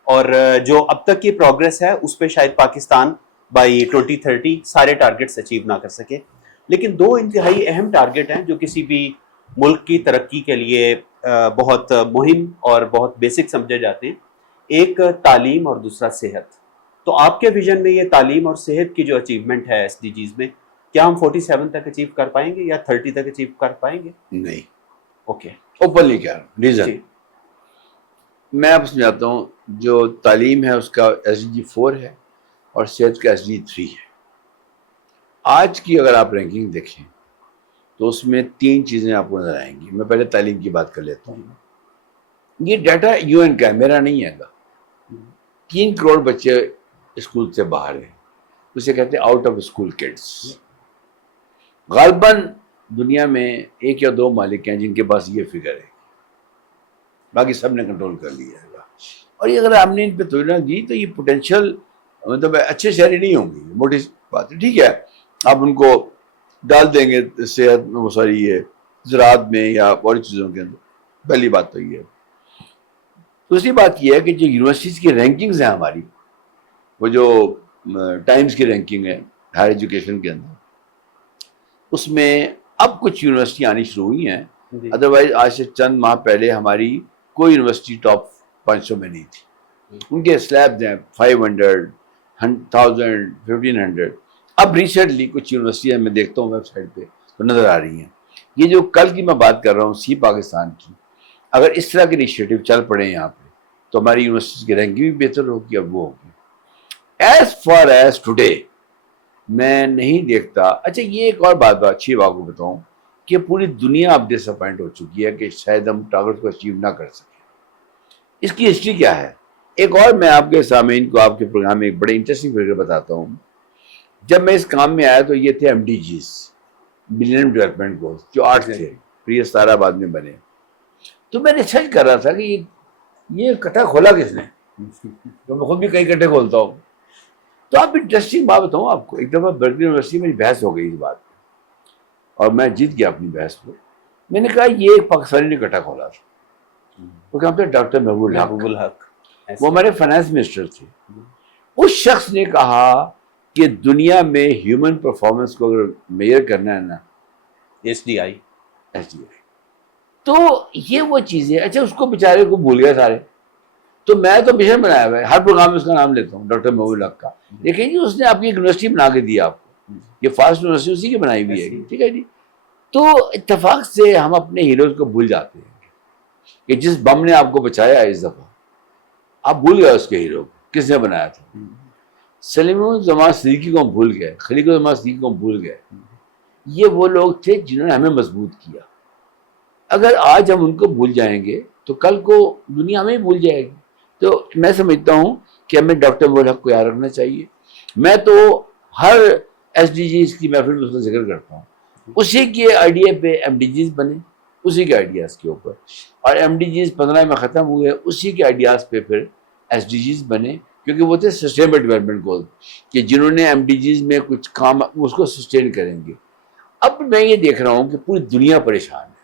اور جو اب تک کی پروگریس ہے اس پہ شاید پاکستان بائی 2030 سارے ٹارگٹس اچیو نہ کر سکے. لیکن 2 انتہائی اہم ٹارگٹ ہیں جو کسی بھی ملک کی ترقی کے لیے بہت مہم اور بہت بیسک سمجھے جاتے ہیں. ایک تعلیم اور دوسرا صحت. تو آپ کے ویژن میں یہ تعلیم اور صحت کی جو اچیومنٹ ہے SDGs میں، کیا ہم 47 تک اچیو کر پائیں گے یا 30 تک اچیو کر پائیں گے؟ نہیں. اوکے، اوپنلی کہہ رہا ہوں ریزن میں آپ سمجھاتا ہوں. جو تعلیم ہے اس کا SDG 4 ہے اور صحت کا SDG 3 ہے. آج کی اگر آپ رینکنگ دیکھیں تو اس میں 3 چیزیں آپ کو نظر آئیں گی. میں پہلے تعلیم کی بات کر لیتا ہوں. یہ ڈیٹا UN کا ہے، میرا نہیں ہے گا. 3 کروڑ بچے اسکول سے باہر ہیں، اسے کہتے ہیں آؤٹ آف اسکول کڈس. غالباً دنیا میں ایک یا دو مالک ہیں جن کے پاس یہ فگر ہے، باقی سب نے کنٹرول کر لیا ہے. اور یہ اگر آپ نے ان پہ توجہ دی تو یہ پوٹینشیل مطلب اچھے شہری نہیں ہوں گے، موٹی بات ہے. ٹھیک ہے، آپ ان کو ڈال دیں گے صحت میں، وہ ساری یہ زراعت میں یا اور چیزوں کے اندر، پہلی بات تو یہ ہے. دوسری بات یہ ہے کہ جو یونیورسٹیز کی رینکنگز ہیں ہماری، وہ جو ٹائمز کی رینکنگ ہے ہائر ایجوکیشن کے اندر، اس میں اب کچھ یونیورسٹی آنی شروع ہوئی ہیں. ادروائز آج سے چند ماہ پہلے ہماری کوئی یونیورسٹی ٹاپ 500 میں نہیں تھی. ان کے سلیبز ہیں 500، 1000، 1500. اب ریسنٹلی کچھ یونیورسٹیاں میں دیکھتا ہوں ویب سائٹ پہ تو نظر آ رہی ہیں. یہ جو کل کی میں بات کر رہا ہوں سی پاکستان کی، اگر اس طرح کے انیشیٹو چل پڑے یہاں پہ تو ہماری یونیورسٹیز کی رینکنگ بھی بہتر ہوگی. اب وہ ہوگی. ایز فار ایز ٹوڈے میں نہیں دیکھتا. اچھا یہ ایک اور بات اچھی بات کو بتاؤں کہ پوری دنیا اب ڈس اپوائنٹ ہو چکی ہے کہ شاید ہم ٹارگٹ کو اچیو نہ کر سکیں. اس کی ہسٹری کیا ہے؟ ایک اور میں آپ کے سامعین کو آپ کے پروگرام میں ایک بڑے انٹرسٹنگ فگر بتاتا ہوں. جب میں اس کام میں آیا تو یہ تھے MDGs، ملینیم ڈیولپمنٹ گولز، جو 8 تھے، پھر یہ 17 بعد میں بنے. تو میں ریسرچ کر رہا تھا کہ یہ کٹا کھولا کس نے، تو میں خود بھی کئی کٹے کھولتا ہوں. تو آپ انٹرسٹنگ بات بتاؤں آپ کو. ایک دفعہ برکلی یونیورسٹی میں بحث ہو گئی اس بات پہ اور میں جیت گیا اپنی بحث کو. میں نے کہا یہ ایک پاکستانی نے کٹا کھولا تھا. وہ کہاں پہ ڈاکٹر محبوب الحق، وہ ہمارے فائنانس منسٹر تھے. اس شخص نے کہا کہ دنیا میں ہیومن پرفارمنس کو اگر میئر کرنا ہے نا SDI، تو یہ وہ چیزیں. اچھا اس کو بیچارے کو بھول گئے سارے. تو میں تو مشن بنایا ہوا ہے، ہر پروگرام میں اس کا نام لیتا ہوں، ڈاکٹر محبوب الحق کا. لیکن جی اس نے آپ کی ایک یونیورسٹی بنا کے دی آپ کو، یہ فاسٹ یونیورسٹی اسی کی بنائی ہوئی ہے. ٹھیک ہے جی. تو اتفاق سے ہم اپنے ہیروز کو بھول جاتے ہیں کہ جس بم نے آپ کو بچایا ہے اس دفعہ، آپ بھول گئے اس کے ہیرو کو کس نے بنایا تھا. سلیم الزمان صدیقی کو ہم بھول گئے، خلیق الزمان صدیقی کو ہم بھول گئے. یہ وہ لوگ تھے جنہوں نے ہمیں مضبوط کیا. اگر آج ہم ان کو بھول جائیں گے تو کل کو دنیا ہمیں بھول جائے گی. تو میں سمجھتا ہوں کہ ہمیں ڈاکٹر محبوب الحق کو یاد رکھنا چاہیے. میں تو ہر SDGs کی محفل میں اس کا ذکر کرتا ہوں. اسی کے آئیڈیا پہ MDGs بنے، اسی کے آئیڈیاز کے اوپر، اور MDGs 15 میں ختم ہوئے، اسی کے آئیڈیاز پہ پھر SDGs بنے، کیونکہ وہ تھے سسٹینیبل ڈیولپمنٹ گول کہ جنہوں نے MDGs میں کچھ کام اس کو سسٹین کریں گے. اب میں یہ دیکھ رہا ہوں کہ پوری دنیا پریشان ہے.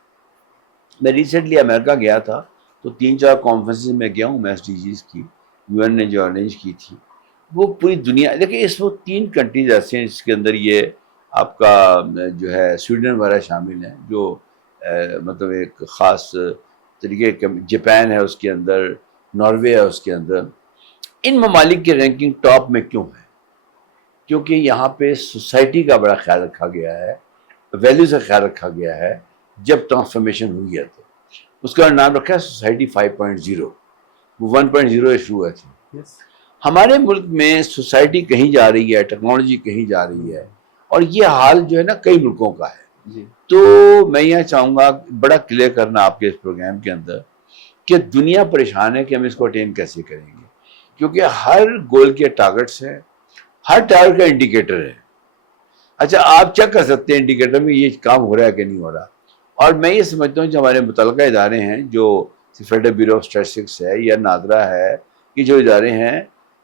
میں ریسنٹلی امریکہ گیا تھا تو 3-4 کانفرنسز میں گیا ہوں میں SDGs کی، UN نے جو ارینج کی تھی. وہ پوری دنیا، لیکن اس وقت 3 کنٹریز ایسے ہیں جس کے اندر یہ آپ کا جو ہے سویڈن وغیرہ شامل ہیں، جو مطلب ایک خاص طریقے کا، جاپان ہے اس کے اندر، ناروے ہے اس کے اندر. ان ممالک کی رینکنگ ٹاپ میں کیوں ہے؟ کیونکہ یہاں پہ سوسائٹی کا بڑا خیال رکھا گیا ہے، ویلیوز کا خیال رکھا گیا ہے. جب ٹرانسفارمیشن ہوئی ہے تو اس کا نام رکھا ہے سوسائٹی 5.0. وہ 1.0 شروع ہوئے تھے. ہمارے ملک میں سوسائٹی کہیں جا رہی ہے، ٹیکنالوجی کہیں جا رہی ہے، اور یہ حال جو ہے نا کئی ملکوں کا ہے. تو میں یہ چاہوں گا بڑا کلیئر کرنا آپ کے اس پروگرام کے اندر کہ دنیا پریشان ہے کہ ہم اس کو اٹین کیسے کریں گے. کیونکہ ہر گول کے ٹارگٹس ہیں، ہر ٹارگٹ کا انڈیکیٹر ہے. اچھا آپ چیک کر سکتے ہیں انڈیکیٹر میں یہ کام ہو رہا ہے کہ نہیں ہو رہا. اور میں یہ سمجھتا ہوں جو ہمارے متعلقہ ادارے ہیں، جو فیڈرل بیورو آف اسٹیٹسٹکس ہے یا نادرا ہے، یہ جو ادارے ہیں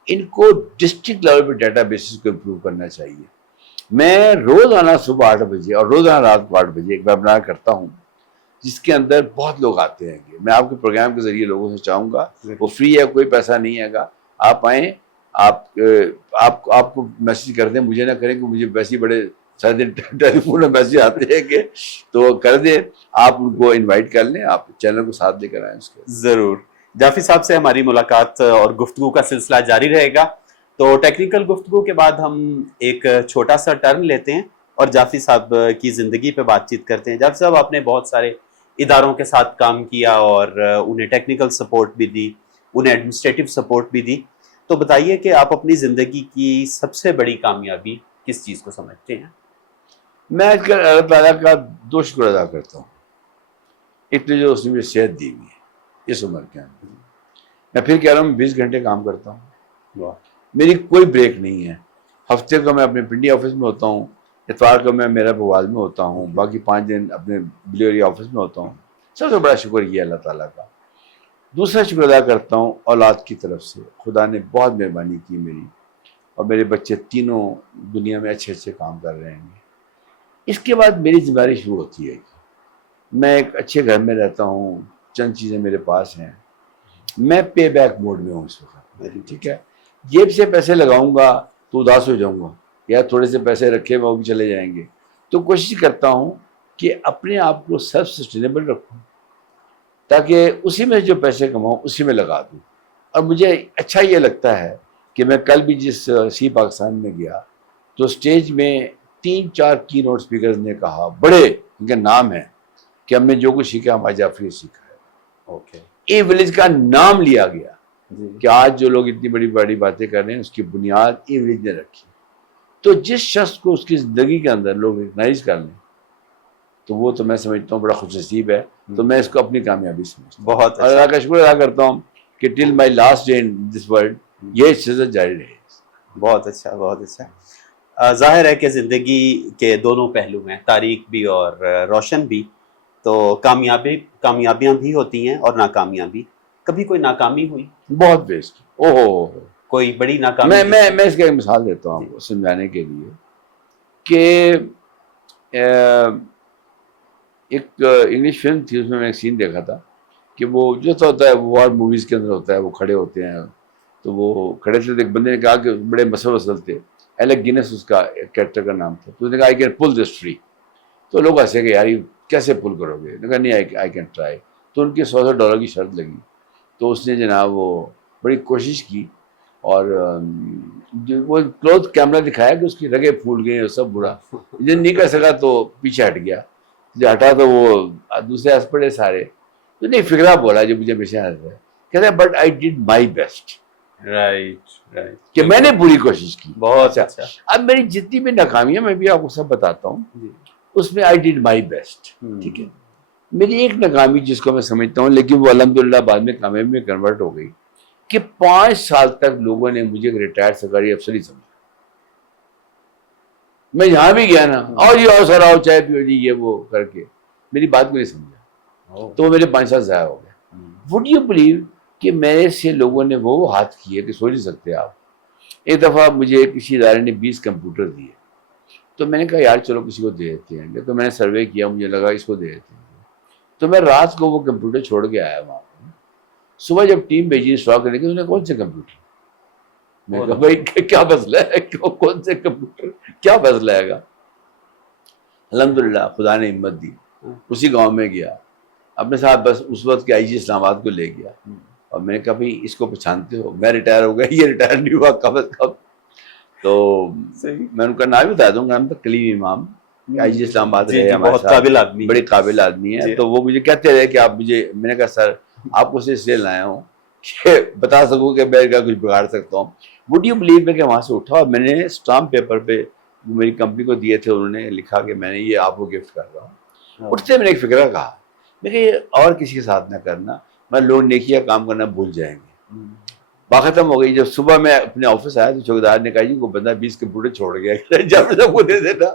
ان کو ڈسٹرکٹ لیول پہ ڈیٹا بیسز کو امپروو کرنا چاہیے. میں روزانہ صبح 8 بجے اور روزانہ رات کو 8 بجے ایک ویبنار کرتا ہوں جس کے اندر بہت لوگ آتے ہیں. میں آپ کے پروگرام کے ذریعے لوگوں سے چاہوں گا، وہ فری ہے، کوئی پیسہ نہیں ہے گا، آپ آئیں. آپ کو میسج کر دیں، مجھے نہ کریں کہ مجھے ویسے ہی بڑے سارے دن ٹیلی فون میں میسج آتے ہیں کہ تو کر دیں. آپ ان کو انوائٹ کر لیں، آپ چینل کو ساتھ لے کر آئیں. اس کے ضرور. جعفری صاحب سے ہماری ملاقات اور گفتگو کا سلسلہ جاری رہے گا. تو ٹیکنیکل گفتگو کے بعد ہم ایک چھوٹا سا ٹرن لیتے ہیں اور جعفری صاحب کی زندگی پہ بات چیت کرتے ہیں. جعفری صاحب آپ نے بہت سارے اداروں کے ساتھ کام کیا اور انہیں ٹیکنیکل سپورٹ بھی دی، انہیں ایڈمنسٹریٹو سپورٹ بھی دی. تو بتائیے کہ آپ اپنی زندگی کی سب سے بڑی کامیابی کس چیز کو سمجھتے ہیں؟ میں آج کل اللہ تعالیٰ کا 2 شکر ادا کرتا ہوں. ایک تو جو اس نے مجھے صحت دی ہوئی ہے اس عمر کے اندر. میں پھر کہہ رہا ہوں 20 گھنٹے کام کرتا ہوں، میری کوئی بریک نہیں ہے. ہفتے کو میں اپنے پنڈی آفس میں ہوتا ہوں، اتوار کو میں میرا بوال میں ہوتا ہوں، باقی 5 دن اپنے ڈلیوری آفس میں ہوتا ہوں. سب سے بڑا شکر یہ اللہ تعالیٰ کا. دوسرا شکر ادا کرتا ہوں اولاد کی طرف سے. خدا نے بہت مہربانی کی میری، اور میرے بچے تینوں دنیا میں اچھے اچھے کام کر رہے ہیں. اس کے بعد میری ذمہ داری شروع ہوتی ہے. میں ایک اچھے گھر میں رہتا ہوں، چند چیزیں میرے پاس ہیں، میں پے بیک موڈ میں ہوں اس وقت. ٹھیک ہے، جیب سے پیسے لگاؤں گا تو اداس ہو جاؤں گا، یا تھوڑے سے پیسے رکھے وہ بھی چلے جائیں گے. تو کوشش کرتا ہوں کہ اپنے آپ کو سیلف سسٹینیبل رکھوں، تاکہ اسی میں جو پیسے کماؤں اسی میں لگا دوں. اور مجھے اچھا یہ لگتا ہے کہ میں کل بھی جس سی پاکستان میں گیا تو اسٹیج میں 3-4 کی نوٹ اسپیکرز نے کہا، بڑے ان کے نام ہیں، کہ ہم نے جو کچھ سیکھا ہمارے جعفری سیکھا ہے. اوکے. اے ولیج کا نام لیا گیا کہ آج جو لوگ اتنی بڑی بڑی باتیں کر رہے ہیں اس کی بنیاد اے ولیج نے رکھی. تو جس شخص کو اس کی زندگی کے اندر لوگ ریکگنائز کر لیں تو وہ تو میں سمجھتا ہوں بڑا خوش نصیب ہے. تو میں اس کو اپنی کامیابی سمجھتا ہوں. بہت اللہ کا شکر ادا کرتا ہوں کہ till my last day in this world یہ سلسلہ جاری رہے. بہت اچھا، بہت اچھا. ظاہر ہے کہ زندگی کے دونوں پہلو ہیں، تاریک بھی اور روشن بھی. تو کامیابیاں بھی ہوتی ہیں اور ناکامیاں بھی. کبھی کوئی ناکامی ہوئی؟ بہت بیسٹ. اوہو، کوئی بڑی ناکامی؟ میں اس کا ایک مثال دیتا ہوں آپ کو سمجھانے کے لیے کہ ایک انگلش فلم تھی، اس میں ایک سین دیکھا تھا کہ وہ جو ہوتا ہے وار موویز کے اندر ہوتا ہے، وہ کھڑے ہوتے ہیں تو وہ کھڑے تھے. ایک بندے نے کہا کہ بڑے مسل تھے، ایلک گینس اس کا کیریکٹر کا نام تھا. تو اس نے کہا I can pull this tree. تو لوگ ہنسے کہ یار کیسے پل کرو گے؟ نے کہا نہیں، آئی کین ٹرائی. تو ان کی $100 کی شرط لگی. تو اس نے جناب وہ بڑی کوشش کی، اور وہ کلوتھ کیمرہ دکھایا کہ اس کی رگیں پھول گئی اور سب برا. جب نہیں کر سکا تو پیچھے ہٹ گیا. جو ہٹا تو وہ دوسرے ہنس پڑے سارے. تو نہیں فکرہ بولا جو مجھے ہمیشہ ہنس ہے، کہتا ہے but I did my best. Right, کہ میں نے پوری کوشش کی. بہت اچھا. اب میری جتنی بھی ناکامیاں میں بھی آپ کو سب بتاتا ہوں، اس میں آئی ڈیڈ مائی بیسٹ. ٹھیک ہے، میری ایک ناکامی جس کو میں سمجھتا ہوں لیکن وہ الحمدللہ بعد میں کامیابی میں کنورٹ ہو گئی، کہ 5 سال تک لوگوں نے مجھے ریٹائرڈ سرکاری افسر ہی سمجھا. میں جہاں بھی گیا نا، اور یہ اور سر آؤ چائے پیو جی، یہ وہ کر کے میری بات کو نہیں سمجھا. تو وہ میرے 5 سال ضائع ہو گئے. وڈ یو بلیو کہ میرے سے لوگوں نے وہ ہاتھ کیے کہ سوچ نہیں سکتے آپ. ایک دفعہ مجھے کسی ادارے نے 20 کمپیوٹر دیے، تو میں نے کہا یار چلو کسی کو دے دیتے ہیں. تو میں نے سروے کیا، مجھے لگا اس کو دے دیتے ہیں. تو میں رات کو وہ کمپیوٹر چھوڑ کے آیا وہاں پہ. صبح جب ٹیم بھیجی انسٹال کرنے کی، انہوں نے کون سے کمپیوٹر؟ میں کہا بھائی کیا مسئلہ ہے، کون سے کمپیوٹر، کیا مسئلہ ہے گا؟ الحمدللہ خدا نے ہمت دی. اسی گاؤں میں گیا، اپنے ساتھ بس اس وقت کے IG اسلام آباد کو لے گیا، اور میں نے کہا بھائی اس کو پہچانتے ہو؟ میں ریٹائر ہو گیا، یہ ریٹائر نہیں ہوا کب از کب. تو میں ان کا نام بھی بتا دوں گا، نام تھا کلیم امام، IG اسلام آباد رہے ہمارے ساتھ، قابل آدمی، بڑے قابل آدمی ہیں. تو وہ مجھے کہتے رہے کہ آپ مجھے، میں نے کہا سر آپ کو اس لیے لایا ہوں کہ بتا سکوں کہ میں کچھ بگاڑ سکتا ہوں. وڈ یو بلیو میں کہ وہاں سے اٹھا اور میں نے اسٹامپ پیپر پہ میری کمپنی کو دیے تھے، انہوں نے لکھا کہ میں نے یہ آپ کو گفٹ کر رہا ہوں. اٹھتے میں نے ایک فکرہ کہا، میں کہ یہ اور کسی کے ساتھ نہ کرنا، میں لوگ نیکیاں کام کرنا بھول جائیں گے. بات ختم ہو گئی. جب صبح میں اپنے آفس آیا تو چوکیدار نے کہا جی وہ بندہ 20 کمپیوٹر چھوڑ گیا، جب سب کو دے دینا.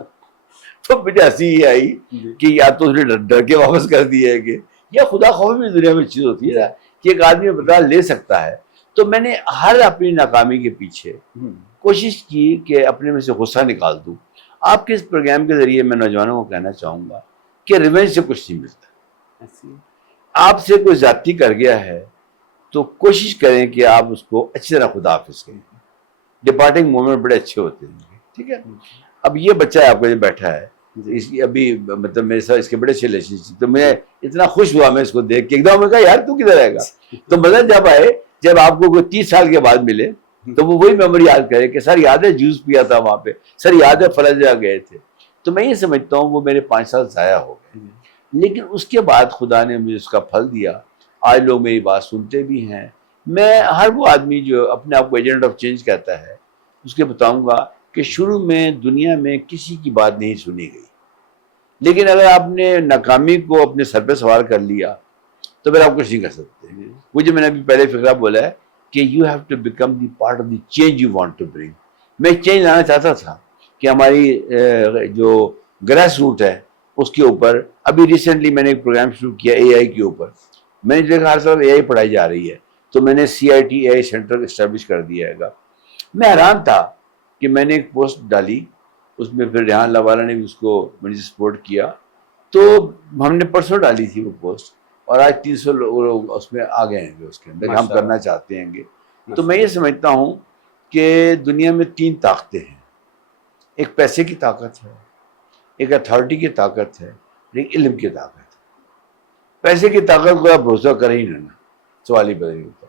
تو مجھے ہنسی یہ آئی کہ یا تو اس نے ڈر کے واپس کر دیا ہے، کہ یا خدا خوف بھی دنیا میں چیز ہوتی ہے کہ ایک آدمی بدلا لے سکتا ہے. تو میں نے ہر اپنی ناکامی کے پیچھے کوشش کی کہ اپنے میں سے غصہ نکال دوں. آپ کے اس پروگرام کے ذریعے میں نوجوانوں کو کہنا چاہوں گا کہ ریونج سے کچھ نہیں ملتا. آپ سے کوئی زیادتی کر گیا ہے تو کوشش کریں کہ آپ اس کو اچھی طرح خدا حافظ کریں. ڈپارٹنگ مومنٹ بڑے اچھے ہوتے ہیں. ٹھیک ہے، اب یہ بچہ ہے آپ کو جو بیٹھا ہے، اس کی ابھی مطلب میرے ساتھ اس کے بڑے اچھے ریلیشن، تو میں اتنا خوش ہوا میں اس کو دیکھ کے، ایک دم میں کہا یار تو کدھر آئے گا. تو مزہ جب آئے جب آپ کو کوئی 30 سال کے بعد ملے تو وہ وہی میموری یاد کرے کہ سر یاد ہے جوس پیا تھا وہاں پہ، سر یاد ہے فلاں جگہ گئے تھے. تو میں یہ سمجھتا ہوں وہ میرے 5 سال ضائع ہو گئے، لیکن اس کے بعد خدا نے مجھے اس کا پھل دیا. آج لوگ میری بات سنتے بھی ہیں. میں ہر وہ آدمی جو اپنے آپ کو ایجنٹ آف چینج کہتا ہے اس کے بتاؤں گا کہ شروع میں دنیا میں کسی کی بات نہیں سنی گئی، لیکن اگر آپ نے ناکامی کو اپنے سر پہ سوار کر لیا تو پھر آپ کچھ نہیں کر سکتے. مجھے میں نے ابھی پہلے فکرہ بولا ہے کہ you have to become the part of the change you want to bring. میں چینج لانا چاہتا تھا کہ ہماری جو گریس روٹ ہے اس کے اوپر ابھی ریسنٹلی میں نے ایک پروگرام شروع کیا اے آئی کے اوپر. میں نے دیکھا ہر طرف اے آئی پڑھائی جا رہی ہے, تو میں نے C I T A I centre establish کر دیا ہے گا. میں حیران تھا کہ میں نے ایک پوسٹ ڈالی, اس میں پھر ریحان لاوالا نے بھی اس کو مجھے سپورٹ کیا, تو ہم نے پرسوں ڈالی تھی وہ پوسٹ, اور آج 300 لوگ اس میں آ گئے ہیں اس کے اندر کہ ہم کرنا چاہتے ہیں گے. تو میں یہ سمجھتا ہوں کہ دنیا میں 3 طاقتیں ہیں. ایک پیسے کی طاقت ہے, ایک اتھارٹی کی طاقت ہے, ایک علم کی طاقت ہے. پیسے کی طاقت کو آپ بھروسہ کریں ہی نہ, سوال ہی پیدا نہیں ہوتا.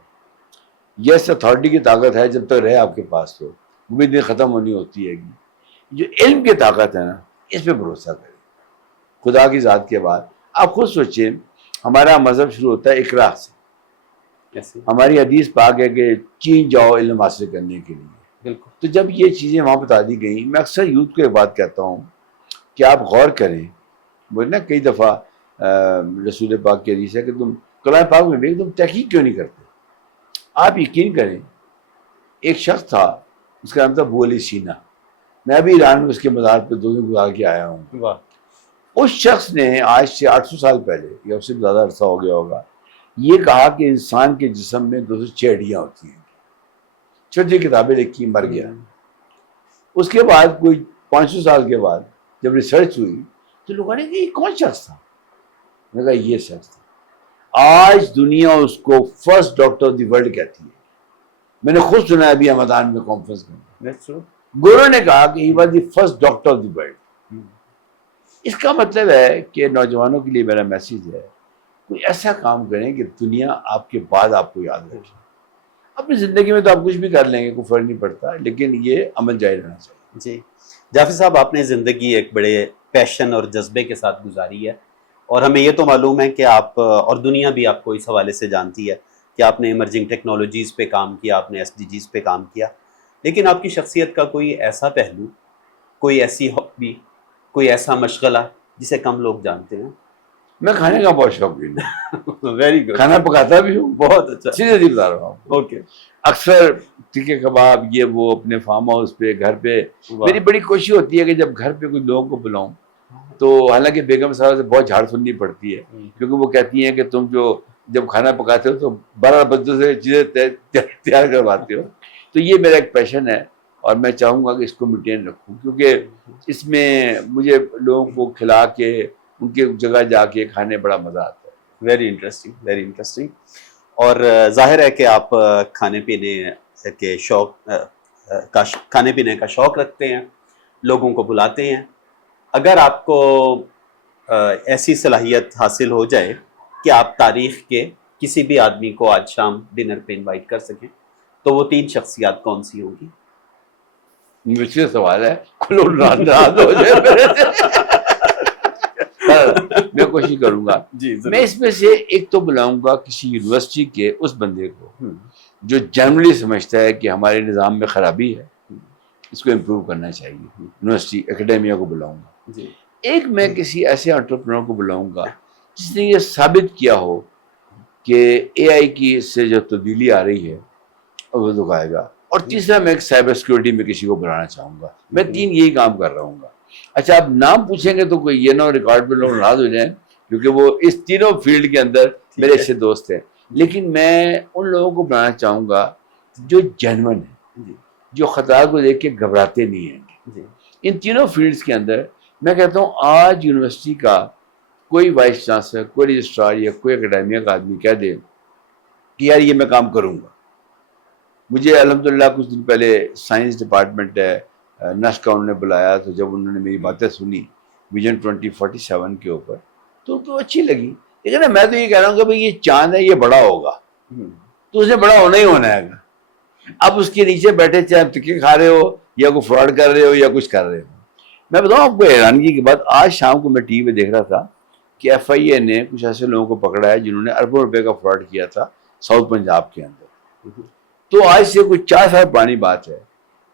یس اتھارٹی کی طاقت ہے, جب تک رہے آپ کے پاس تو وہ بھی دن ختم ہونی ہوتی ہے گی. جو علم کی طاقت ہے نا, اس پہ بھروسہ کریں. خدا کی ذات کے بعد آپ خود سوچیں, ہمارا مذہب شروع ہوتا ہے اقرا سے. ہماری حدیث پاک ہے کہ چین جاؤ علم حاصل کرنے کے لیے. بالکل. تو جب یہ چیزیں وہاں بتا دی گئیں, میں اکثر یوتھ کو ایک بات کہتا ہوں کہ آپ غور کریں. مجھے نا کئی دفعہ رسول پاک کی حدیث ہے کہ تم کلام پاک میں بھی تم تحقیق کیوں نہیں کرتے. آپ یقین کریں, ایک شخص تھا, اس کا نام تھا ابو علی سینا. میں ابھی ایران میں اس کے مزار پہ 2 دن گزار کے آیا ہوں. واہ. اس شخص نے آج سے 800 سال پہلے یا اس سے زیادہ عرصہ ہو گیا ہوگا, یہ کہا کہ انسان کے جسم میں 206 ہڈیاں ہوتی ہیں. چھوٹی کتابیں لکھی, مر گیا. اس کے بعد کوئی 500 سال کے بعد جب ریسرچ ہوئی تو لوگوں نے کہا یہ کون شخص تھا. میں نے کہا یہ شخص تھا. آج دنیا اس کو first doctor of the world کہتی ہے. میں نے خود سنا ابھی رمضان میں کانفرنس میں گورو نے کہا کہ he was the first doctor of the world. اس کا مطلب ہے کہ نوجوانوں کے لیے میرا میسیج ہے, کوئی ایسا کام کریں کہ دنیا آپ کے بعد آپ کو یاد رکھے. اپنی زندگی میں تو آپ کچھ بھی کر لیں گے, کوئی فرق نہیں پڑتا, لیکن یہ عمل جاری رہنا چاہیے. جی جعفر صاحب, آپ نے زندگی ایک بڑے پیشن اور جذبے کے ساتھ گزاری ہے, اور ہمیں یہ تو معلوم ہے کہ آپ, اور دنیا بھی آپ کو اس حوالے سے جانتی ہے کہ آپ نے ایمرجنگ ٹیکنالوجیز پہ کام کیا, آپ نے SDGs پہ کام کیا, لیکن آپ کی شخصیت کا کوئی ایسا پہلو, کوئی ایسی ہابی, کوئی ایسا مشغلہ جسے کم لوگ جانتے ہیں؟ میں کھانے کا بہت شوقین ہوں. Very good. کھانا پکاتا بھی ہوں. بہت اچھا. سیدھے سی بتا رہا ہوں. اوکے. اکثر ٹکے کباب یہ وہ اپنے فارم ہاؤس پہ, گھر پہ. میری بڑی کوشش ہوتی ہے کہ جب گھر پہ کوئی لوگوں کو بلاؤں, تو حالانکہ بیگم صاحب سے بہت جھاڑ سننی پڑتی ہے, کیونکہ وہ کہتی ہیں کہ تم جو جب کھانا پکاتے ہو تو 12 بجے سے چیزیں تیار کرواتے ہو. تو یہ میرا ایک پیشن ہے, اور میں چاہوں گا کہ اس کو مینٹین رکھوں, کیونکہ اس میں مجھے لوگوں کو کھلا کے ان کے جگہ جا کے کھانے بڑا مزہ آتا ہے. Very interesting, very interesting. اور ظاہر ہے کہ آپ کھانے پینے کے شوق کھانے پینے کا شوق رکھتے ہیں, لوگوں کو بلاتے ہیں. اگر آپ کو ایسی صلاحیت حاصل ہو جائے کہ آپ تاریخ کے کسی بھی آدمی کو آج شام ڈنر پہ انوائٹ کر سکیں, تو وہ 3 شخصیات کون سی ہوں گی؟ مجھ سوال ہے, ناراض ہو جائے میرے سے. میں کوشش کروں گا. میں اس میں سے ایک تو بلاؤں گا کسی یونیورسٹی کے اس بندے کو جو جنرلی سمجھتا ہے کہ ہمارے نظام میں خرابی ہے, اس کو امپروو کرنا چاہیے. یونیورسٹی اکیڈیمیا کو بلاؤں گا. ایک میں کسی ایسے انٹرپرینور کو بلاؤں گا جس نے یہ ثابت کیا ہو کہ اے آئی کی سے جو تبدیلی آ رہی ہے وہ دکھائے گا. اور تیسرا میں ایک سائبر سیکورٹی میں کسی کو بلانا چاہوں گا. میں 3 یہی کام کر رہا ہوں گا. اچھا, آپ نام پوچھیں گے تو کوئی یہ نہ ریکارڈ پہ لوگ ناراض ہو جائیں, کیونکہ وہ اس تینوں فیلڈ کے اندر میرے اچھے دوست ہیں. لیکن میں ان لوگوں کو بنانا چاہوں گا جو جینون ہیں, جو خطرات کو دیکھ کے گھبراتے نہیں ہیں. ان تینوں فیلڈز کے اندر میں کہتا ہوں آج یونیورسٹی کا کوئی وائس چانسلر, کوئی رجسٹرار یا کوئی اکیڈیمیا کا آدمی کہہ دے کہ یار یہ میں کام کروں گا. مجھے الحمدللہ کچھ دن پہلے سائنس ڈپارٹمنٹ ہے نسٹ کا انہوں نے بلایا, تو جب انہوں نے میری باتیں سنی ویژن 2047 کے اوپر تو اچھی لگی. لیکن میں تو یہ کہہ رہا ہوں کہ بھائی یہ چاند ہے, یہ بڑا ہوگا تو اسے بڑا ہونا ہی ہونا ہے. اب اس کے نیچے بیٹھے چاہے تکے کھا رہے ہو یا کوئی فراڈ کر رہے ہو یا کچھ کر رہے ہو. میں بتاؤں آپ کو حیرانگی کی بات, آج شام کو میں ٹی وی پہ دیکھ رہا تھا کہ FIA نے کچھ ایسے لوگوں کو پکڑا ہے جنہوں نے اربوں روپے کا فراڈ کیا تھا ساؤتھ پنجاب کے اندر. تو آج سے کچھ 4 سال پرانی بات ہے,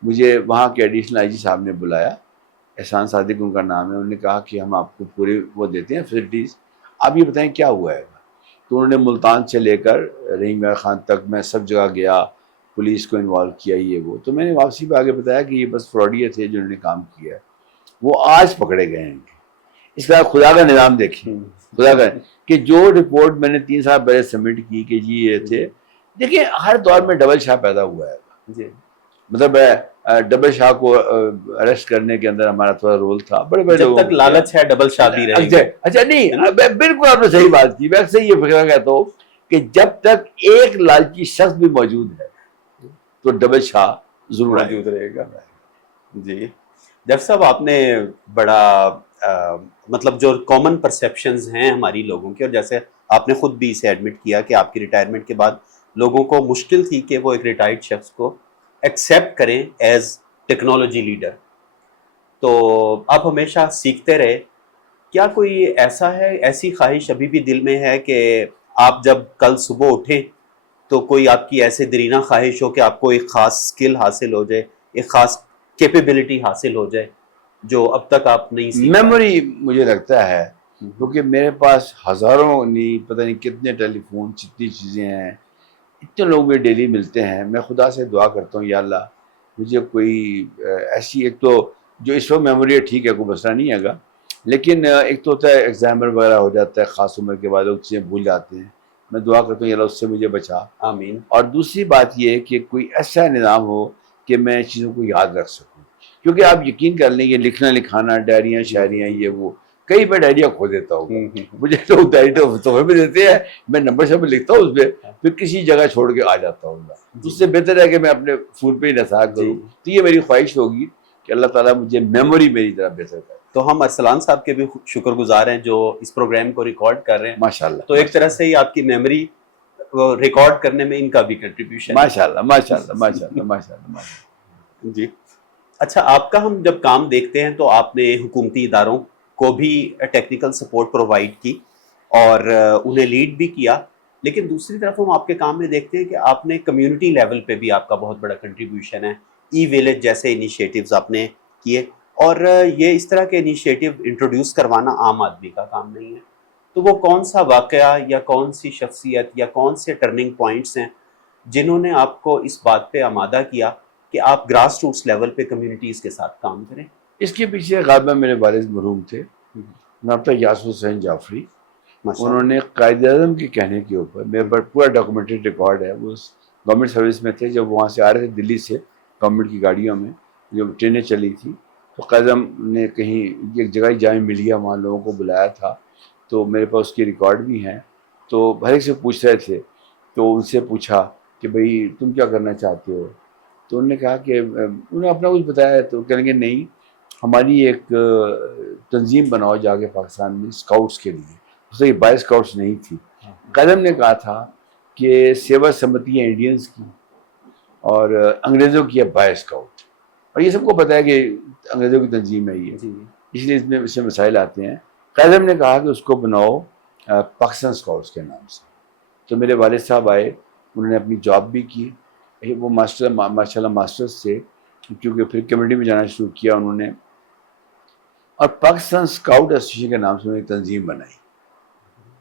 مجھے وہاں کے ایڈیشنل IG صاحب نے بلایا, احسان صادق ان کا نام ہے. انہوں نے کہا کہ ہم آپ کو پوری وہ دیتے ہیں فیسلٹیز, آپ یہ بتائیں کیا ہوا ہے. تو انہوں نے ملتان سے لے کر رحیم یار خان تک میں سب جگہ گیا, پولیس کو انوالو کیا یہ وہ. تو میں نے واپسی پہ آگے بتایا کہ یہ بس فراڈیے تھے جنہوں نے کام کیا ہے, وہ آج پکڑے گئے ہیں. اس کا خدا کا نظام دیکھیں, خدا کا کہ جو رپورٹ میں نے 3 سال پہلے سبمٹ کی کہ جی یہ تھے. دیکھیں ہر دور میں ڈبل شاہ پیدا ہوا ہے, مطلب ڈبل شاہ کو اریسٹ کرنے کے اندر ہمارا تھوڑا رول تھا. بڑے بڑے جب تک لالچ ہے ڈبل شاہ بھی رہے گا. اچھا نہیں, بالکل آپ نے صحیح بات کی. میں اکثر یہ فکر کہتا ہوں کہ جب تک ایک لالچی شخص بھی موجود ہے تو ڈبل شاہ ضرور موجود رہے گا. جی جب صاحب آپ نے بڑا مطلب جو کامن پرسیپشنز ہیں ہماری لوگوں کی, اور جیسے آپ نے خود بھی اسے ایڈمٹ کیا کہ آپ کی ریٹائرمنٹ کے بعد لوگوں کو مشکل تھی کہ وہ ایک ریٹائرڈ شخص کو ایکسیپٹ کریں ایز ٹیکنالوجی لیڈر, تو آپ ہمیشہ سیکھتے رہے. کیا کوئی ایسا ہے, ایسی خواہش ابھی بھی دل میں ہے کہ آپ جب کل صبح اٹھیں تو کوئی آپ کی ایسے دیرینہ خواہش ہو کہ آپ کو ایک خاص سکل حاصل ہو جائے, ایک خاص کیپیبلٹی حاصل ہو جائے جو اب تک آپ نہیں سیکھ پائے؟ میموری مجھے لگتا ہے, کیونکہ میرے پاس ہزاروں نہیں پتہ نہیں کتنے ٹیلی فون, جتنی چیزیں ہیں, اتنے لوگ بھی ڈیلی ملتے ہیں. میں خدا سے دعا کرتا ہوں یا اللہ مجھے کوئی ایسی, ایک تو جو اس وقت میموری ہے ٹھیک ہے کوئی مسئلہ نہیں ہے گا, لیکن ایک تو ہوتا ہے ایگزامر وغیرہ ہو جاتا ہے خاص عمر کے بعد, لوگ چیزیں بھول جاتے ہیں. میں دعا کرتا ہوں یا اللہ اس سے مجھے بچا, آمین. اور دوسری بات یہ ہے کہ کوئی ایسا نظام ہو کہ میں چیزوں کو یاد رکھ سکوں. کیونکہ آپ یقین کر لیں یہ لکھنا لکھانا, ڈائریاں شاعریاں یہ وہ, کئی میں ڈائریاں کھو دیتا ہوں. مجھے لوگ ڈائری تحفے میں دیتے ہیں, میں نمبر شمبر لکھتا ہوں اس پہ, پھر کسی جگہ چھوڑ کے آ جاتا ہوں. اس سے بہتر ہے کہ میں اپنے فون پہ ہی نثار کروں. تو یہ میری خواہش ہوگی کہ اللہ تعالیٰ مجھے میموری میری طرح بہتر کرے. تو ہم ارسلان صاحب کے بھی شکر گزار ہیں جو اس پروگرام کو ریکارڈ کر رہے ہیں. ماشاءاللہ. تو ایک طرح سے ہی آپ کی میموری ریکارڈ کرنے میں ان کا بھی کنٹریبیوشن. ماشاءاللہ ماشاءاللہ ماشاءاللہ ماشاءاللہ. جی اچھا, آپ کا ہم جب کام دیکھتے ہیں تو آپ نے حکومتی اداروں کو بھی ٹیکنیکل سپورٹ پرووائڈ کی اور انہیں لیڈ بھی کیا, لیکن دوسری طرف ہم آپ کے کام میں دیکھتے ہیں کہ آپ نے کمیونٹی لیول پہ بھی آپ کا بہت بڑا کنٹریبیوشن ہے. ای ویلیج جیسے انیشیٹیوز آپ نے کیے, اور یہ اس طرح کے انیشیٹیو انٹروڈیوس کروانا عام آدمی کا کام نہیں ہے. تو وہ کون سا واقعہ یا کون سی شخصیت یا کون سے ٹرننگ پوائنٹس ہیں جنہوں نے آپ کو اس بات پہ آمادہ کیا کہ آپ گراس روٹس لیول پہ کمیونٹیز کے ساتھ کام کریں؟ اس کے پیچھے غالباً میرے والد مرحوم تھے, ڈاکٹر یاسر حسین جعفری. انہوں نے قائد اعظم کے کہنے کے اوپر, میرے پر پورا ڈاکومنٹڈ ریکارڈ ہے, وہ گورنمنٹ سروس میں تھے, جب وہاں سے آ رہے تھے دلی سے گورنمنٹ کی گاڑیوں میں جب ٹرینیں چلی تھی, تو قائد اعظم نے کہیں ایک جگہ جامعہ ملیہ وہاں لوگوں کو بلایا تھا, تو میرے پاس اس کی ریکارڈ بھی ہیں. تو ہر ایک سے پوچھ رہے تھے, تو ان سے پوچھا کہ بھئی تم کیا کرنا چاہتے ہو, تو انہوں نے کہا کہ انہوں نے اپنا کچھ بتایا, تو کہیں گے نہیں ہماری ایک تنظیم بناؤ جا کے پاکستان میں اسکاؤٹس کے لیے. اس سے 22 اسکاؤٹس نہیں تھی. قائد اعظم نے کہا تھا کہ سیوا سمتی ہے انڈینز کی اور انگریزوں کی ہے 22 اسکاؤٹ, اور یہ سب کو پتہ ہے کہ انگریزوں کی تنظیم ہے یہ, اس لیے اس میں مسائل آتے ہیں. قائد اعظم نے کہا کہ اس کو بناؤ پاکستان اسکاؤٹس کے نام سے. تو میرے والد صاحب آئے, انہوں نے اپنی جاب بھی کی, وہ ماشاء اللہ ماسٹرز سے, کیونکہ پھر کمیونٹی میں جانا شروع کیا انہوں نے, اور پاکستان اسکاؤٹ ایسوسیشن کے نام سے انہوں نے ایک تنظیم بنائی,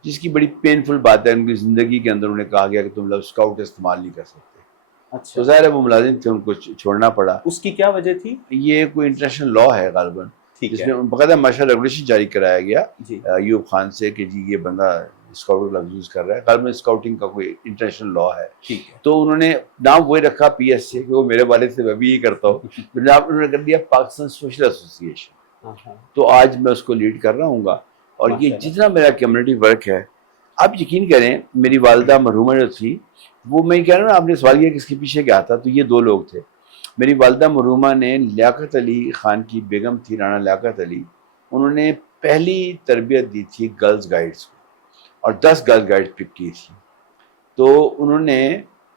جس کی بڑی پینفل بات ہے. ان کی زندگی کے اندر انہیں کہا گیا کہ تم لوگ اسکاؤٹ استعمال نہیں کر سکتے. تو ظاہر ہے وہ ملازم تھے, ان کو چھوڑنا پڑا. اس کی کیا وجہ تھی؟ یہ کوئی انٹرنیشنل لا ہے غالباً, جس میں باقاعدہ ماشاء اللہ ریگولیشن جاری کرایا گیا ایوب خان سے کہ جی یہ بندہ اسکاؤٹ لفظ یوز کر رہا ہے. غالباً اسکاؤٹنگ کا کوئی انٹرنیشنل لا ہے. تو انہوں نے نام وہی رکھا پی ایس سے, کہ وہ میرے والد سے میں بھی یہی کرتا ہوں. نام انہوں نے کر دیا پاکستان سوشل ایسوسی ایشن. تو آج میں اس کو لیڈ کر رہا ہوں گا, اور یہ جتنا میرا کمیونٹی ورک ہے, آپ یقین کریں میری والدہ مرحومہ جو تھی, وہ میں کہہ رہا ہوں نا, آپ نے سوال کیا کہ اس کے پیچھے کیا تھا, تو یہ 2 لوگ تھے. میری والدہ مرحومہ نے لیاقت علی خان کی بیگم تھی, رانا لیاقت علی, انہوں نے پہلی تربیت دی تھی گرلز گائیڈس کو, اور 10 گرلز گائیڈ پک کی تھی. تو انہوں نے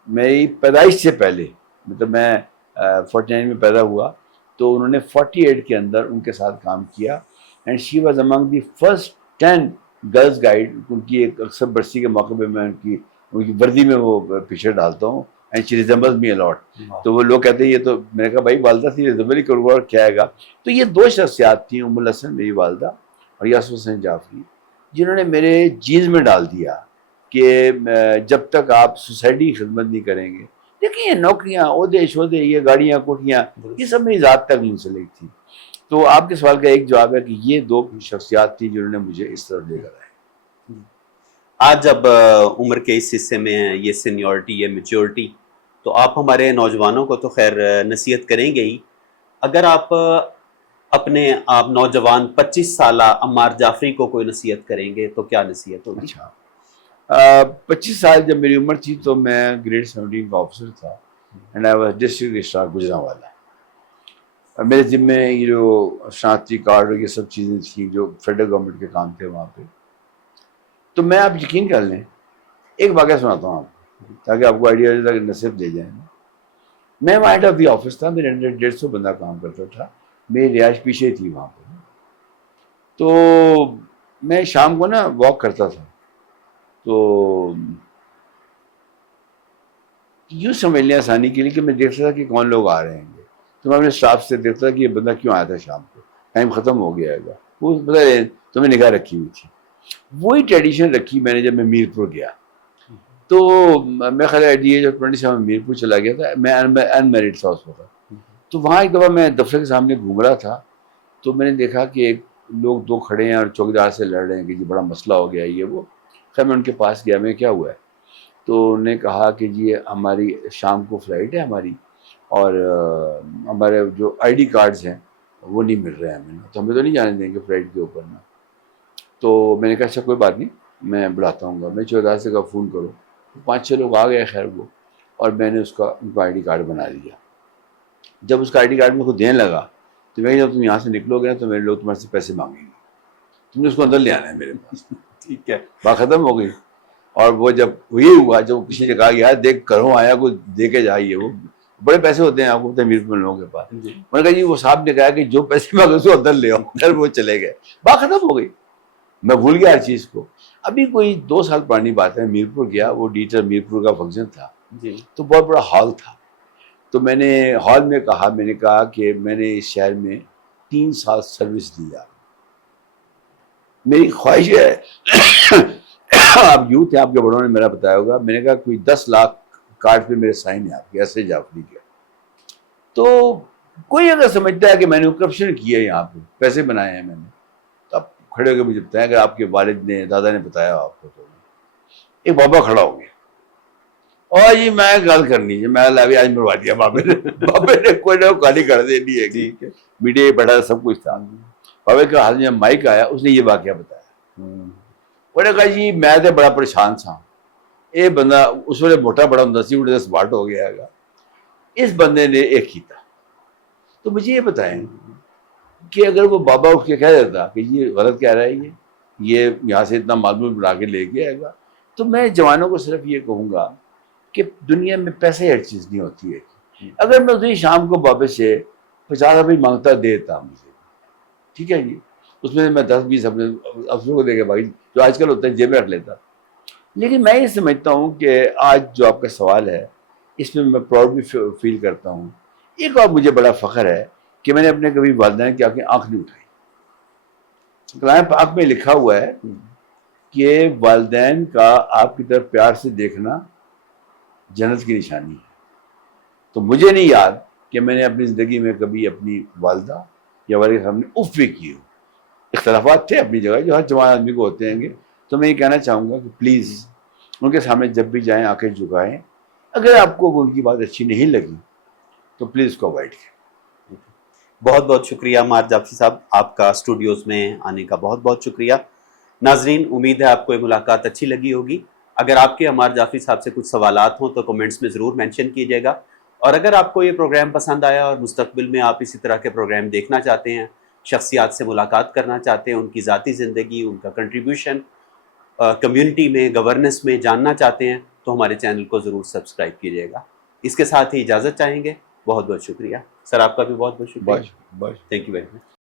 میری پیدائش سے پہلے, مطلب میں 49 میں پیدا ہوا, تو انہوں نے 48 کے اندر ان کے ساتھ کام کیا. And she was among the first 10 girls guide. ان کی ایک اکثر برسی کے موقع پہ میں ان کی وردی میں وہ پکچر ڈالتا ہوں, and she resembles me a lot. تو وہ لوگ کہتے ہیں یہ تو, میں نے کہا بھائی والدہ تھی ریزمبل ہی کروں گا اور کیا ہے گا. تو یہ 2 شخصیات تھیں, ام الحسن میری والدہ اور یاسر حسین جعفری, جنہوں نے میرے جینز میں ڈال دیا کہ جب تک آپ سوسائٹی کی خدمت نہیں کریں گے. لیکن یہ نوکریاں، عہدے شہدے، یہ گاڑیاں کوٹیاں، یہ سب میری ذات تک منسلک تھی. تو آپ کے سوال کا ایک جواب ہے کہ یہ دو شخصیات تھی جنہوں نے مجھے اس طرف لے کر آئے. آج جب عمر کے اس حصے میں ہیں، یہ سینیورٹی، یہ میچورٹی، تو آپ ہمارے نوجوانوں کو تو خیر نصیحت کریں گے ہی. اگر آپ اپنے آپ نوجوان 25 سالہ عمار جعفری کو کوئی نصیحت کریں گے تو کیا نصیحت ہوگی؟ اچھا، 25 سال جب میری عمر تھی تو میں گریڈ 17 کا آفیسر تھا and I was district registrar Gujranwala. میرے ذمے یہ جو شناختی کارڈ اور یہ سب چیزیں تھیں جو فیڈرل گورنمنٹ کے کام تھے وہاں پہ. تو میں آپ یقین کر لیں، ایک واقعہ سناتا ہوں آپ کو تاکہ آپ کو آئیڈیا ہو جائے، نصیحت دے جائیں. میں وہاں ہیڈ آف دی آفس تھا، میرے انڈر 150 بندہ کام کرتا تھا، میری رہائش پیچھے تھی وہاں پہ. تو میں شام کو نا واک کرتا تھا، تو یوں سمجھ لیں آسانی کے لیے کہ میں دیکھتا تھا کہ کون لوگ آ رہے ہیں. تو میں اپنے اسٹاف سے دیکھتا تھا کہ یہ بندہ کیوں آیا تھا شام کو، ٹائم ختم ہو گیا ہے. وہ پتہ ہے تمہیں نگاہ رکھی ہوئی تھی. وہی ٹریڈیشن رکھی میں نے جب میں میرپور گیا. تو میں خیال at the age of 27 Mirpur چلا گیا تھا. میں انمیرڈ تھا اس وقت. تو وہاں ایک دفعہ میں دفتر کے سامنے گھوم رہا تھا، تو میں نے دیکھا کہ ایک لوگ دو کھڑے ہیں اور چوکیدار سے لڑ رہے ہیں کہ یہ بڑا مسئلہ ہو گیا یہ وہ. خیر میں ان کے پاس گیا، میں کیا ہوا ہے؟ تو انہوں نے کہا کہ جی ہماری شام کو فلائٹ ہے ہماری، اور ہمارے جو آئی ڈی کارڈز ہیں وہ نہیں مل رہے ہیں ہمیں، تو ہمیں تو نہیں جانے دیں گے فلائٹ کے اوپر نا. تو میں نے کہا اچھا کوئی بات نہیں، میں بلاتا ہوں گا. میں چوکیدار سے کہا فون کرو. 5-6 لوگ آ گئے خیر وہ، اور میں نے ان کو آئی ڈی کارڈ بنا دیا. جب اس کا آئی ڈی کارڈ میرے کو دینے لگا تو میں جب تم یہاں سے نکلو گے نا تو میرے لوگ تمہارے سے پیسے مانگیں گے، تم نے اس کو اندر لے آنا ہے میرے پاس. ٹھیک ہے، بات ختم ہو گئی. اور وہ جب یہ ہوا، جب کسی نے کہا کہ یار دیکھ کرو آیا کو دے کے جائیے، وہ بڑے پیسے ہوتے ہیں آپ کو پتہ ہے میرپور لوگوں کے پاس. میں نے کہا جی وہ صاحب نے کہا کہ جو پیسے مانگے اس کو اندر لے آؤ. پھر وہ چلے گئے، بات ختم ہو گئی. میں بھول گیا ہر چیز کو. ابھی کوئی 2 سال پرانی بات ہے، میرپور گیا، وہ ڈیٹر میرپور کا فنکشن تھا تو بہت بڑا ہال تھا. تو میں نے ہال میں کہا کہ میں نے اس شہر میں 3 سال سروس دی ہے، میری خواہش ہے آپ یوتھ ہیں، آپ کے بڑوں نے میرا بتایا ہوگا، میں نے کہا کوئی 10 لاکھ کارڈ پہ میرے سائن ہیں آپ کے ایسے جعفری کے. تو کوئی اگر سمجھتا ہے کہ میں نے کرپشن کی ہے یہاں پہ پیسے بنائے ہیں میں نے، تو آپ کھڑے ہو کے مجھے بتائیں اگر آپ کے والد نے دادا نے بتایا آپ کو. تو ایک بابا کھڑا ہو گیا اور جی میں گل کرنی ہے، میں ابھی آج مروا دیا بابے نے کوئی نہ گالی کر دینی ہے. ٹھیک ہے، میڈیا بیٹھا سب کچھ تھا. بابے کے ہاتھ میں مائک آیا، اس نے یہ واقعہ بتایا. انہوں نے کہا جی میں تو بڑا پریشان تھا، یہ بندہ اس ویلے موٹا بڑا ہوں سی اٹھے سمارٹ ہو گیا ہے، اس بندے نے ایک کیتا. تو مجھے یہ بتائیں کہ اگر وہ بابا اٹھ کے کہہ دیتا کہ یہ غلط کہہ رہا ہے، یہ یہاں سے اتنا معلوم بنا کے لے کے آئے گا، تو میں جوانوں کو صرف یہ کہوں گا کہ دنیا میں پیسے ہر چیز نہیں ہوتی ہے. اگر میں اس شام کو بابے سے 50 روپئے مانگتا دیتا مجھے، ٹھیک ہے جی، اس میں 10-20 اپنے افسروں کو دے کے بھائی جو آج کل ہوتا ہے جیب میں رکھ لیتا. لیکن میں یہ سمجھتا ہوں کہ آج جو آپ کا سوال ہے اس میں پراؤڈ بھی فیل کرتا ہوں. ایک اور مجھے بڑا فخر ہے کہ میں نے اپنے کبھی والدین کی آنکھ نہیں اٹھائی. کلام پاک میں لکھا ہوا ہے کہ والدین کا آپ کی طرف پیار سے دیکھنا جنت کی نشانی ہے. تو مجھے نہیں یاد کہ میں نے اپنی زندگی میں کبھی اپنی والدہ یا والد صاحب نے اف بھی کی ہو. اختلافات تھے اپنی جگہ جو ہر جوان آدمی کو ہوتے ہیں گے. تو میں یہ کہنا چاہوں گا کہ پلیز ان کے سامنے جب بھی جائیں آنکھیں جھکائیں. اگر آپ کو ان کی بات اچھی نہیں لگی تو پلیز اس کو اوائڈ کریں. بہت بہت شکریہ عمار جعفری صاحب، آپ کا اسٹوڈیوز میں آنے کا بہت بہت شکریہ. ناظرین، امید ہے آپ کو یہ ملاقات اچھی لگی ہوگی. اگر آپ کے عمار جعفری صاحب سے کچھ سوالات ہوں تو کمنٹس میں ضرور مینشن کیجیے گا. اور اگر آپ کو یہ پروگرام پسند آیا اور مستقبل میں آپ اسی طرح کے پروگرام دیکھنا چاہتے ہیں، شخصیات سے ملاقات کرنا چاہتے ہیں، ان کی ذاتی زندگی، ان کا کنٹریبیوشن کمیونٹی میں، گورننس میں جاننا چاہتے ہیں، تو ہمارے چینل کو ضرور سبسکرائب کیجیے گا. اس کے ساتھ ہی اجازت چاہیں گے. بہت بہت شکریہ سر، آپ کا بھی بہت بہت شکریہ. بس تھینک یو ویری مچ.